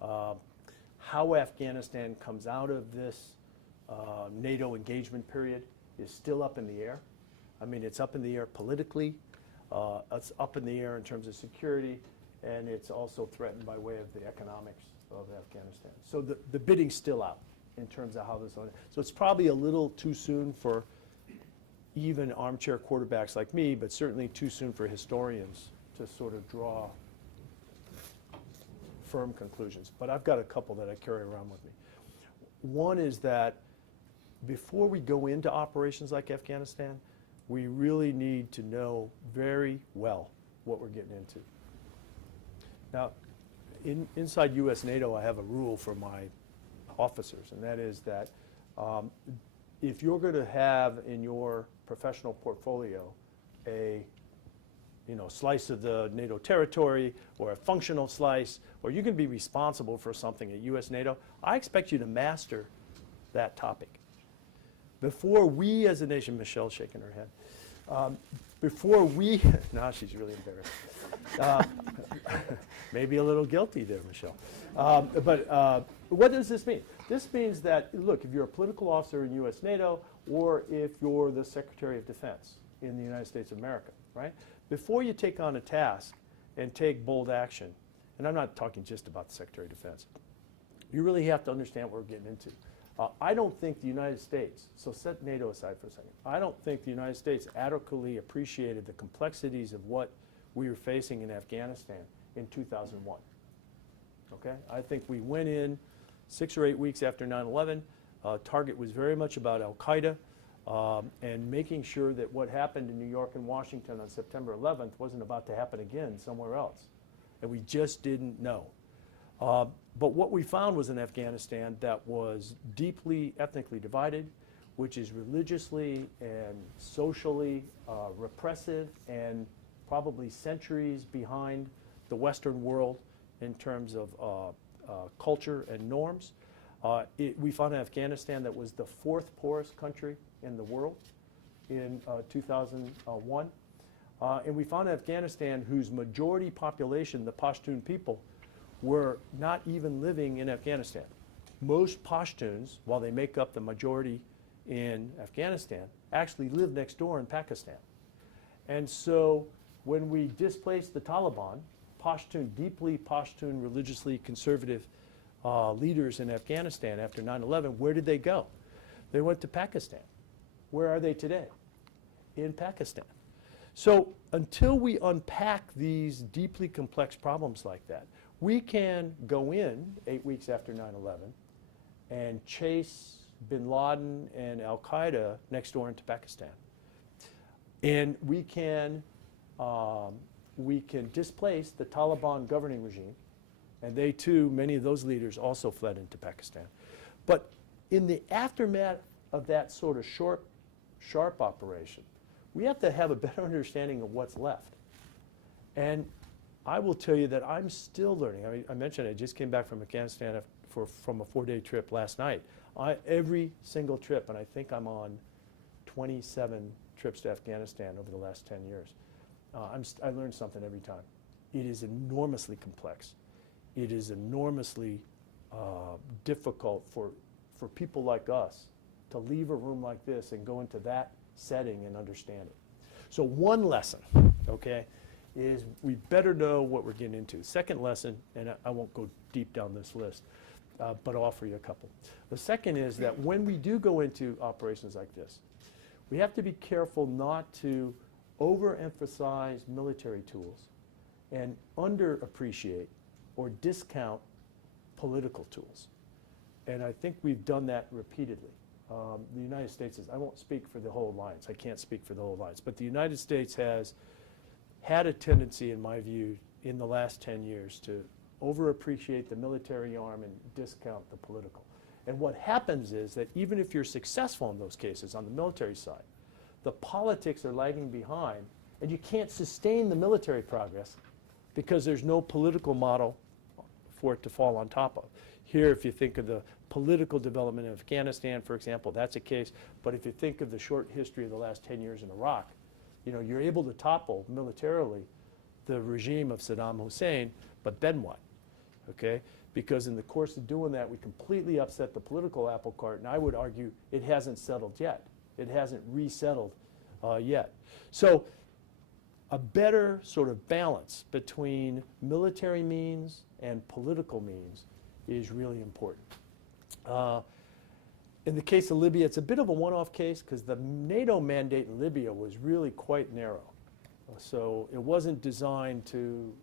How Afghanistan comes out of this NATO engagement period is still up in the air. I mean, it's up in the air politically. It's up in the air in terms of security, and it's also threatened by way of the economics of Afghanistan. So the bidding's still out in terms of how this on. So it's probably a little too soon for even armchair quarterbacks like me, but certainly too soon for historians to sort of draw firm conclusions. But I've got a couple that I carry around with me. One is that before we go into operations like Afghanistan, we really need to know very well what we're getting into. Now, inside US NATO, I have a rule for my officers, and that is that if you're going to have in your professional portfolio a slice of the NATO territory or a functional slice, or you can be responsible for something at US NATO, I expect you to master that topic. Before we as a nation, Michelle's shaking her head, before we, now she's really embarrassed. Maybe a little guilty there, Michelle. But what does this mean? This means that, look, if you're a political officer in US NATO, or if you're the Secretary of Defense in the United States of America, right? Before you take on a task and take bold action, and I'm not talking just about the Secretary of Defense, you really have to understand what we're getting into. I don't think the United States, so set NATO aside for a second, I don't think the United States adequately appreciated the complexities of what we were facing in Afghanistan in 2001. Okay? I think we went in 6 or 8 weeks after 9/11. Target was very much about Al-Qaeda and making sure that what happened in New York and Washington on September 11th wasn't about to happen again somewhere else. And we just didn't know. But what we found was in Afghanistan that was deeply ethnically divided, which is religiously and socially repressive and probably centuries behind the Western world in terms of culture and norms. We found in Afghanistan that was the 4th poorest country in the world in 2001. And we found Afghanistan, whose majority population, the Pashtun people, were not even living in Afghanistan. Most Pashtuns, while they make up the majority in Afghanistan, actually live next door in Pakistan. And so when we displaced the Taliban, deeply Pashtun, religiously conservative leaders in Afghanistan after 9/11, where did they go? They went to Pakistan. Where are they today? In Pakistan. So until we unpack these deeply complex problems like that, we can go in 8 weeks after 9/11 and chase bin Laden and Al-Qaeda next door into Pakistan. And we can displace the Taliban governing regime, and they too, many of those leaders also fled into Pakistan. But in the aftermath of that sort of sharp operation, we have to have a better understanding of what's left. And I will tell you that I'm still learning. I mean, I mentioned I just came back from Afghanistan from a 4-day trip last night. Every single trip, and I think I'm on 27 trips to Afghanistan over the last 10 years. I learn something every time. It is enormously complex. It is enormously difficult for people like us to leave a room like this and go into that setting and understand it. So one lesson, okay, is we better know what we're getting into. Second lesson, and I won't go deep down this list, but I'll offer you a couple. The second is that when we do go into operations like this, we have to be careful not to overemphasize military tools and underappreciate or discount political tools. And I think we've done that repeatedly. The United States I won't speak for the whole alliance. I can't speak for the whole alliance. But the United States has had a tendency, in my view, in the last 10 years to overappreciate the military arm and discount the political. And what happens is that even if you're successful in those cases on the military side, the politics are lagging behind, and you can't sustain the military progress because there's no political model for it to fall on top of. Here, if you think of the political development in Afghanistan, for example, that's a case. But if you think of the short history of the last 10 years in Iraq, you're able to topple militarily the regime of Saddam Hussein, but then what? Okay? Because in the course of doing that, we completely upset the political apple cart, and I would argue it hasn't settled yet. It hasn't resettled yet. So a better sort of balance between military means and political means is really important. In the case of Libya, it's a bit of a one-off case because the NATO mandate in Libya was really quite narrow. So it wasn't designed to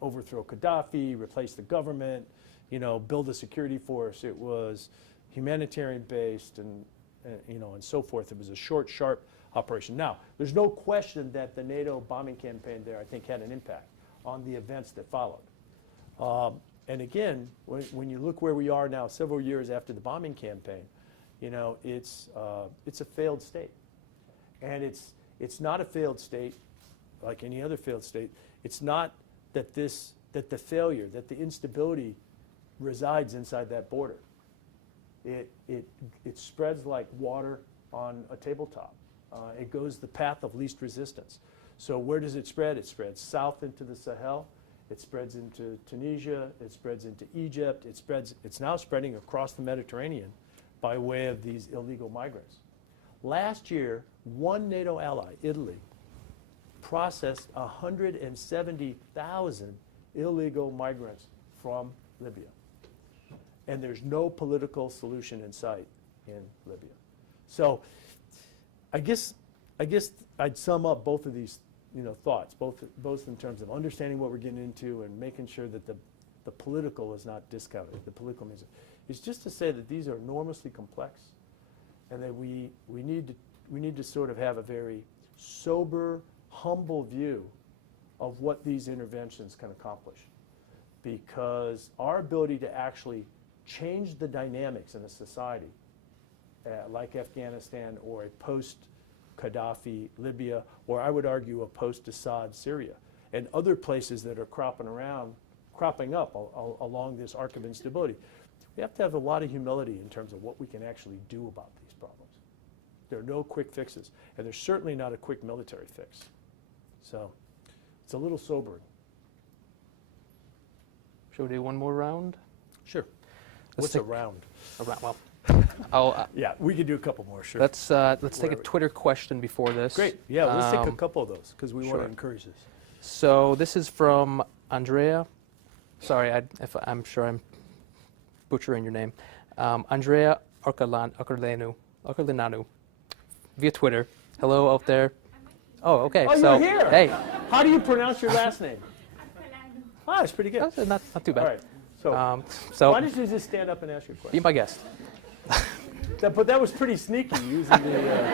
overthrow Gaddafi, replace the government, build a security force. It was humanitarian-based and so forth. It was a short, sharp operation. Now, there's no question that the NATO bombing campaign there, I think, had an impact on the events that followed. And again, when you look where we are now, several years after the bombing campaign, it's a failed state. And it's not a failed state like any other failed state. It's not that the failure, that the instability resides inside that border. It spreads like water on a tabletop. It goes the path of least resistance. So where does it spread? It spreads south into the Sahel. It spreads into Tunisia. It spreads into Egypt. It's now spreading across the Mediterranean by way of these illegal migrants. Last year, one NATO ally, Italy, processed 170,000 illegal migrants from Libya. And there's no political solution in sight in Libya. So I guess I'd sum up both of these thoughts, both in terms of understanding what we're getting into and making sure that the The political is not discounted. The political means it's just to say that these are enormously complex, and that we need to sort of have a very sober, humble view of what these interventions can accomplish, because our ability to actually change the dynamics in a society like Afghanistan or a post-Gaddafi Libya, or I would argue a post-Assad Syria, and other places that are cropping up along this arc of instability. We have to have a lot of humility in terms of what we can actually do about these problems. There are no quick fixes, and there's certainly not a quick military fix. So it's a little sobering. Should we do one more round? Sure. Let's What's a round? Well, I'll, Yeah, we can do a couple more, sure. let's take a Whatever. Twitter question before this. Great. Yeah, let's take a Um, couple of those, because we want sure. to encourage this. So this is from Andrea. Sorry, I'm sure I'm butchering your name. Andrea Arcolinanu via Twitter. Hello out there. Oh, okay. Oh, so, you're here. Hey, How do you pronounce your last name? Ah, it's pretty good. that's not too bad. All right. So, So why don't you just stand up and ask your be question? my guest. But that was pretty sneaky using the.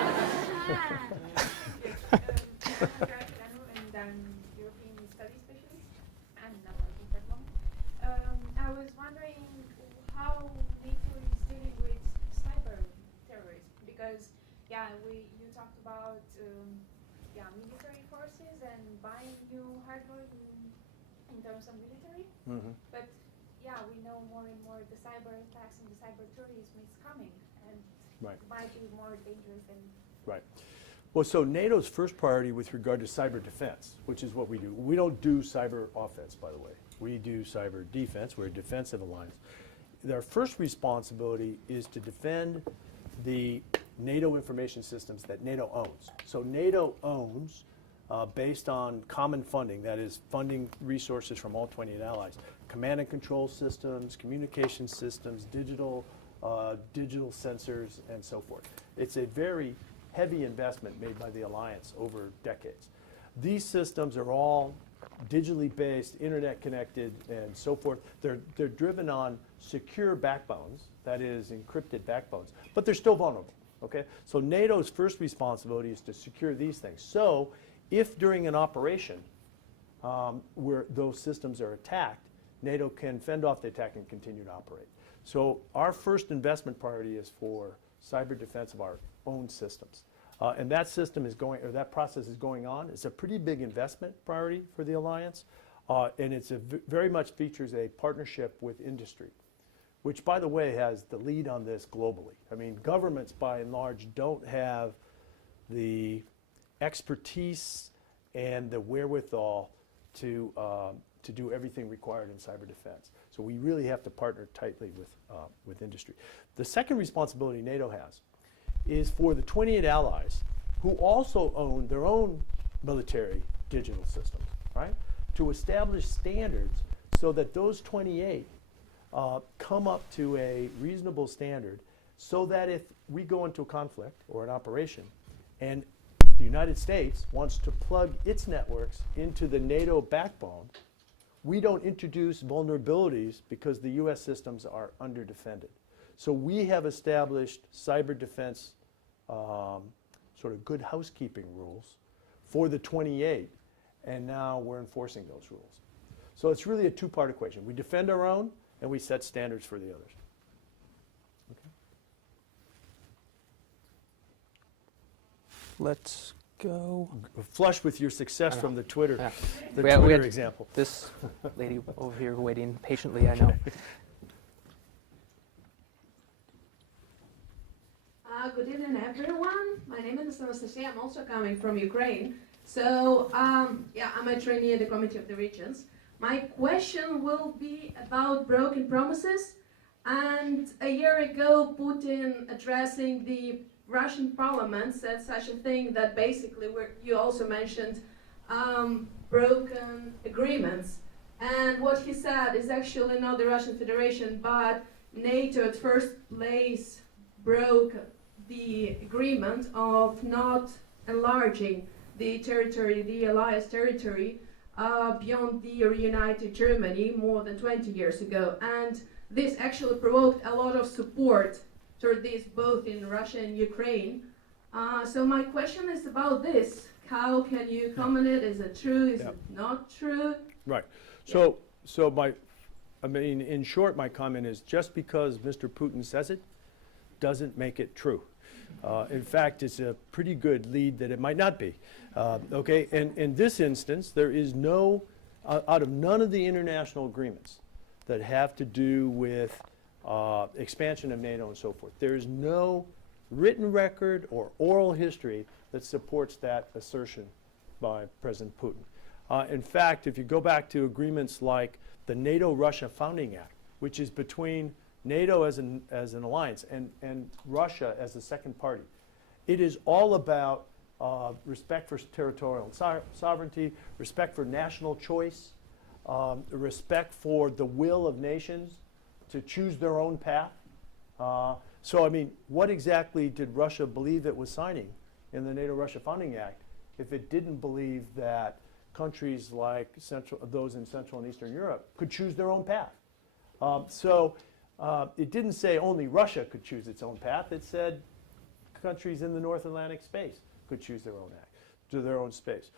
European Studies Specialist, and now working for long. I was wondering how NATO is dealing with cyber terrorism, because you talked about military forces and buying new hardware in terms of military, but we know more and more the cyber attacks and the cyber terrorism is coming, and Right. might be more dangerous than. Right. Well, so NATO's first priority with regard to cyber defense, which is what we do. We don't do cyber offense, by the way. We do cyber defense. We're a defensive alliance. Our first responsibility is to defend the NATO information systems that NATO owns. So NATO owns, based on common funding, that is funding resources from all 28 allies, command and control systems, communication systems, digital sensors, and so forth. It's a very heavy investment made by the alliance over decades. These systems are all digitally based, internet connected, and so forth. They're driven on secure backbones, that is encrypted backbones, but they're still vulnerable, okay? So NATO's first responsibility is to secure these things. So if during an operation where those systems are attacked, NATO can fend off the attack and continue to operate. So our first investment priority is for cyber defense of our own systems. And that system is going, or that process is going on. It's a pretty big investment priority for the alliance. And it's very much features a partnership with industry, which, by the way, has the lead on this globally. I mean, governments, by and large, don't have the expertise and the wherewithal to do everything required in cyber defense. So we really have to partner tightly with industry. The second responsibility NATO has is for the 28 allies who also own their own military digital systems, right? To establish standards so that those 28 come up to a reasonable standard, so that if we go into a conflict or an operation and the United States wants to plug its networks into the NATO backbone, we don't introduce vulnerabilities because the US systems are underdefended. So we have established cyber defense sort of good housekeeping rules for the 28, and now we're enforcing those rules. So it's really a two-part equation. We defend our own, and we set standards for the others. Okay. Let's go. Flush with your success from the Twitter, Yeah. the We had Twitter example. This lady over here waiting patiently, I know. Good evening, everyone. My name is Anastasia. I'm also coming from Ukraine. So, I'm a trainee at the Committee of the Regions. My question will be about broken promises. And a year ago, Putin, addressing the Russian parliament, said such a thing that basically, you also mentioned, broken agreements. And what he said is actually not the Russian Federation, but NATO at first place broke the agreement of not enlarging the territory, the alliance territory, beyond the reunited Germany more than 20 years ago. And this actually provoked a lot of support toward this both in Russia and Ukraine. So my question is about this. How can you comment it? Is it true? Is it not true? Right. In short, my comment is just because Mr. Putin says it doesn't make it true. In fact, it's a pretty good lead that it might not be. Okay, and in this instance, there is no, out of none of the international agreements that have to do with expansion of NATO and so forth, there is no written record or oral history that supports that assertion by President Putin. In fact, if you go back to agreements like the NATO-Russia Founding Act, which is between NATO as an alliance and Russia as a second party, it is all about respect for territorial sovereignty, respect for national choice, respect for the will of nations to choose their own path. So, I mean, what exactly did Russia believe it was signing in the NATO-Russia Founding Act if it didn't believe that countries like those in Central and Eastern Europe could choose their own path? It didn't say only Russia could choose its own path. It said countries in the North Atlantic space could choose their own space.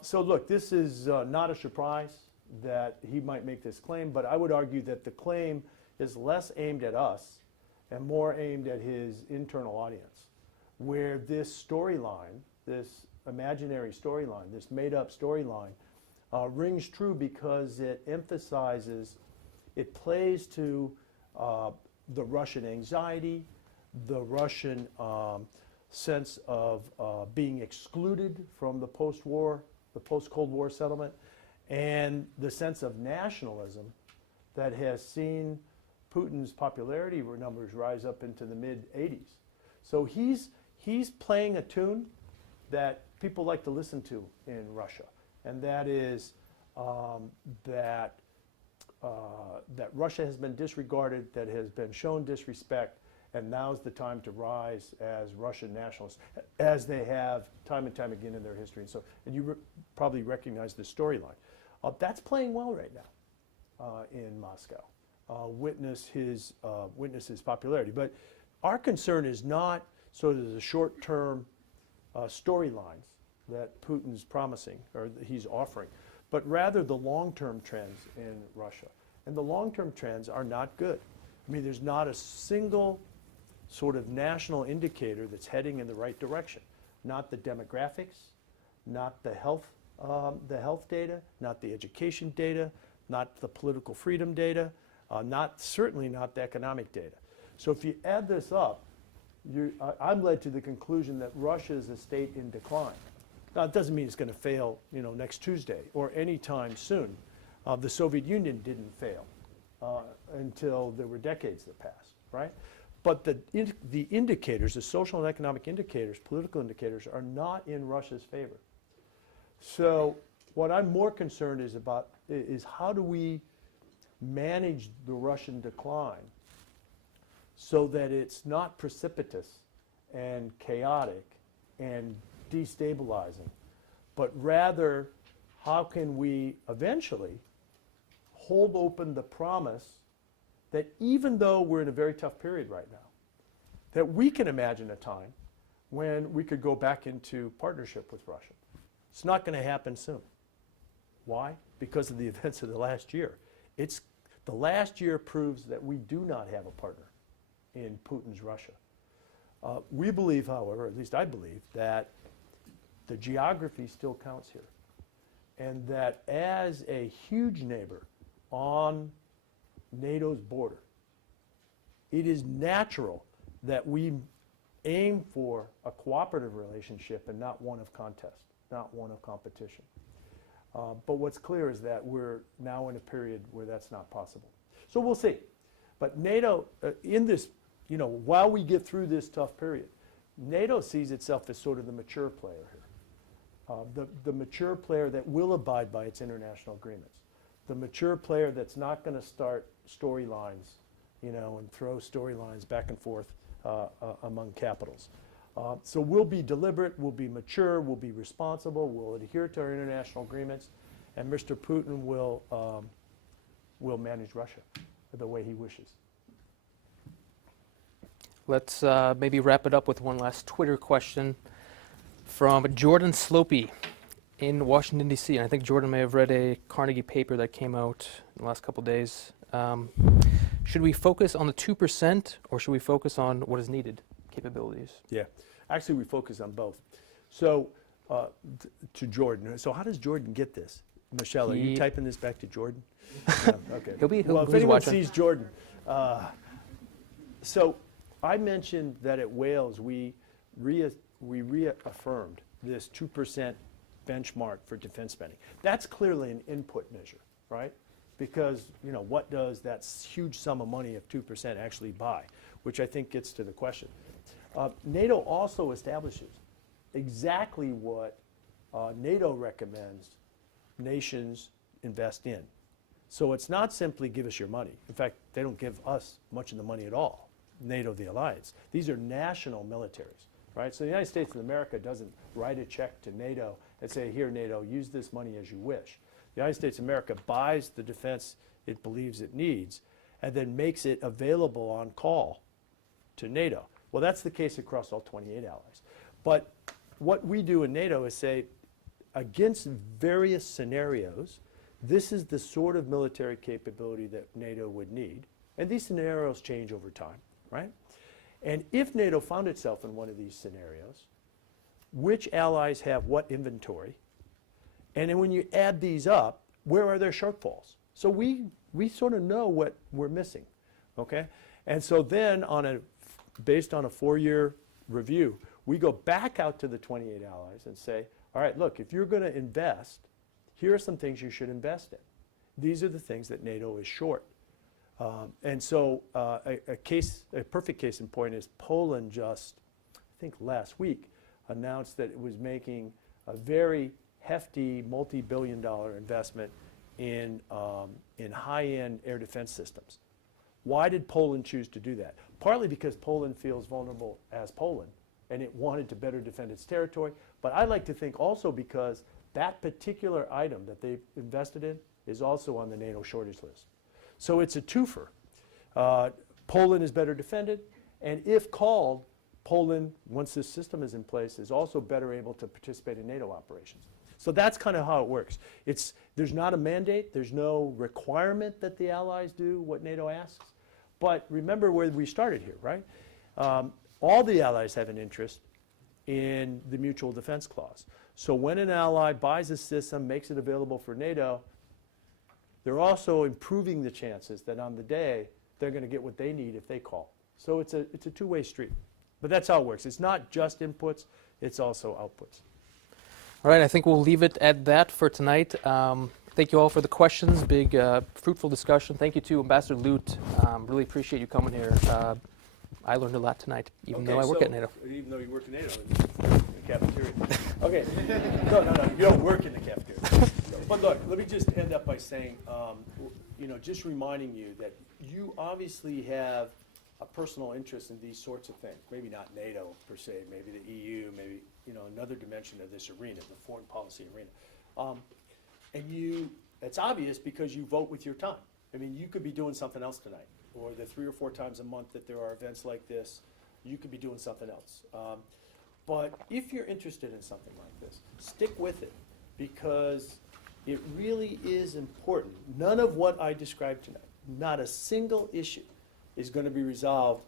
So look, this is not a surprise that he might make this claim, but I would argue that the claim is less aimed at us and more aimed at his internal audience, where this storyline, this imaginary storyline, this made-up storyline, rings true because it emphasizes, it plays to the Russian anxiety, the Russian sense of being excluded from the post-war, the post-Cold War settlement, and the sense of nationalism that has seen Putin's popularity numbers rise up into the mid-80s. So he's playing a tune that people like to listen to in Russia, and that is that Russia has been disregarded, that has been shown disrespect, and now's the time to rise as Russian nationalists, as they have time and time again in their history. And you probably recognize the storyline. That's playing well right now in Moscow. Witness his popularity. But our concern is not sort of the short-term storylines that Putin's promising or that he's offering, but rather the long-term trends in Russia. And the long-term trends are not good. I mean, there's not a single sort of national indicator that's heading in the right direction. Not the demographics, not the health data, not the education data, not the political freedom data, certainly not the economic data. So if you add this up, I'm led to the conclusion that Russia is a state in decline. Now, it doesn't mean it's going to fail, next Tuesday or any time soon. The Soviet Union didn't fail until there were decades that passed, right? But the indicators, the social and economic indicators, political indicators, are not in Russia's favor. So what I'm more concerned is how do we manage the Russian decline so that it's not precipitous and chaotic and destabilizing, but rather how can we eventually hold open the promise that even though we're in a very tough period right now, that we can imagine a time when we could go back into partnership with Russia. It's not going to happen soon. Why? Because of the events of the last year. The last year proves that we do not have a partner in Putin's Russia. We believe, however, at least I believe, that the geography still counts here. And that as a huge neighbor on NATO's border, it is natural that we aim for a cooperative relationship and not one of contest, not one of competition. But what's clear is that we're now in a period where that's not possible. So we'll see. But NATO, in this, while we get through this tough period, NATO sees itself as sort of the mature player here. The mature player that will abide by its international agreements. The mature player that's not going to start storylines, and throw storylines back and forth among capitals. So we'll be deliberate, we'll be mature, we'll be responsible, we'll adhere to our international agreements, and Mr. Putin will manage Russia the way he wishes. Let's maybe wrap it up with one last Twitter question from Jordan Slopey in Washington, D.C. And I think Jordan may have read a Carnegie paper that came out in the last couple of days. Should we focus on the 2% or should we focus on what is needed, capabilities? Yeah, actually we focus on both. So to Jordan, so how does Jordan get this? Michelle, are you typing this back to Jordan? No, okay. Well, if anyone watching. sees Jordan. So I mentioned that at Wales we reaffirmed this 2% benchmark for defense spending. That's clearly an input measure, right? Because, you know, what does that huge sum of money of 2% actually buy? Which I think gets to the question. NATO also establishes exactly what NATO recommends nations invest in. So it's not simply give us your money. In fact, they don't give us much of the money at all, NATO, the alliance. These are national militaries, right? So the United States of America doesn't write a check to NATO and say, here, NATO, use this money as you wish. The United States of America buys the defense it believes it needs and then makes it available on call to NATO. Well, that's the case across all 28 allies. But what we do in NATO is say, against various scenarios, this is the sort of military capability that NATO would need. And these scenarios change over time, right? And if NATO found itself in one of these scenarios, which allies have what inventory? And then when you add these up, where are their shortfalls? So we sort of know what we're missing, okay? And so then based on a 4-year review, we go back out to the 28 allies and say, all right, look, if you're going to invest, here are some things you should invest in. These are the things that NATO is short. And so a perfect case in point is Poland just, I think last week, announced that it was making a very hefty multi-billion-dollar investment in high-end air defense systems. Why did Poland choose to do that? Partly because Poland feels vulnerable as Poland, and it wanted to better defend its territory. But I like to think also because that particular item that they invested in is also on the NATO shortage list. So it's a twofer. Poland is better defended, and if called, Poland, once this system is in place, is also better able to participate in NATO operations. So that's kind of how it works. There's not a mandate. There's no requirement that the allies do what NATO asks. But remember where we started here, right? All the allies have an interest in the mutual defense clause. So when an ally buys a system, makes it available for NATO, they're also improving the chances that on the day they're going to get what they need if they call. So it's a two-way street. But that's how it works. It's not just inputs, it's also outputs. All right, I think we'll leave it at that for tonight. Thank you all for the questions. Big, fruitful discussion. Thank you to Ambassador Lute. Really appreciate you coming here. I learned a lot tonight, even though I work at NATO. Even though you work at NATO in the cafeteria. Okay. No, you don't work in the cafeteria. But look, let me just end up by saying, just reminding you that you obviously have a personal interest in these sorts of things. Maybe not NATO per se, maybe the EU, maybe another dimension of this arena, the foreign policy arena. And it's obvious because you vote with your time. I mean, you could be doing something else tonight, or the 3 or 4 times a month that there are events like this, you could be doing something else. But if you're interested in something like this, stick with it, because it really is important. None of what I described tonight, not a single issue, is going to be resolved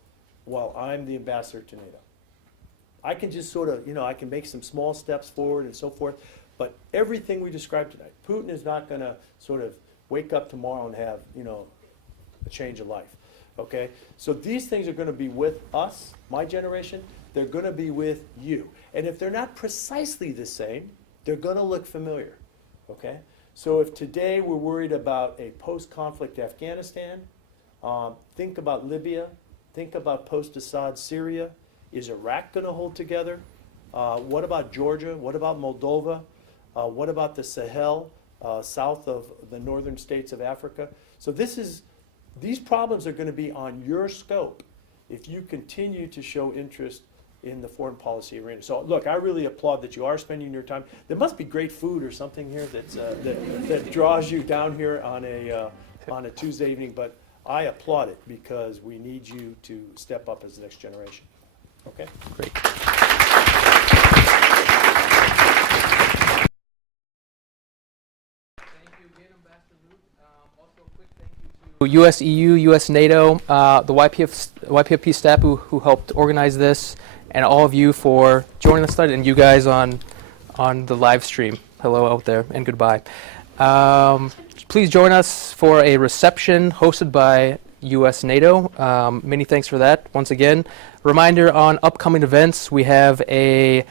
while I'm the ambassador to NATO. I can just sort of, I can make some small steps forward and so forth, but everything we described tonight, Putin is not going to sort of wake up tomorrow and have, a change of life, okay? So these things are going to be with us, my generation, they're going to be with you. And if they're not precisely the same, they're going to look familiar, okay? So if today we're worried about a post-conflict Afghanistan, think about Libya, think about post-Assad Syria. Is Iraq going to hold together? What about Georgia? What about Moldova? What about the Sahel, south of the northern states of Africa? So these problems are going to be on your scope if you continue to show interest in the foreign policy arena. So look, I really applaud that you are spending your time. There must be great food or something here that's, that draws you down here on a Tuesday evening, but I applaud it because we need you to step up as the next generation. Okay? Great. Thank you again, Ambassador Lute. Also, a quick thank you to US EU, US NATO, the YPFP staff who helped organize this, and all of you for joining us tonight, and you guys on the live stream. Hello out there, and goodbye. Please join us for a reception hosted by US NATO. Many thanks for that. Once again, reminder on upcoming events, we have a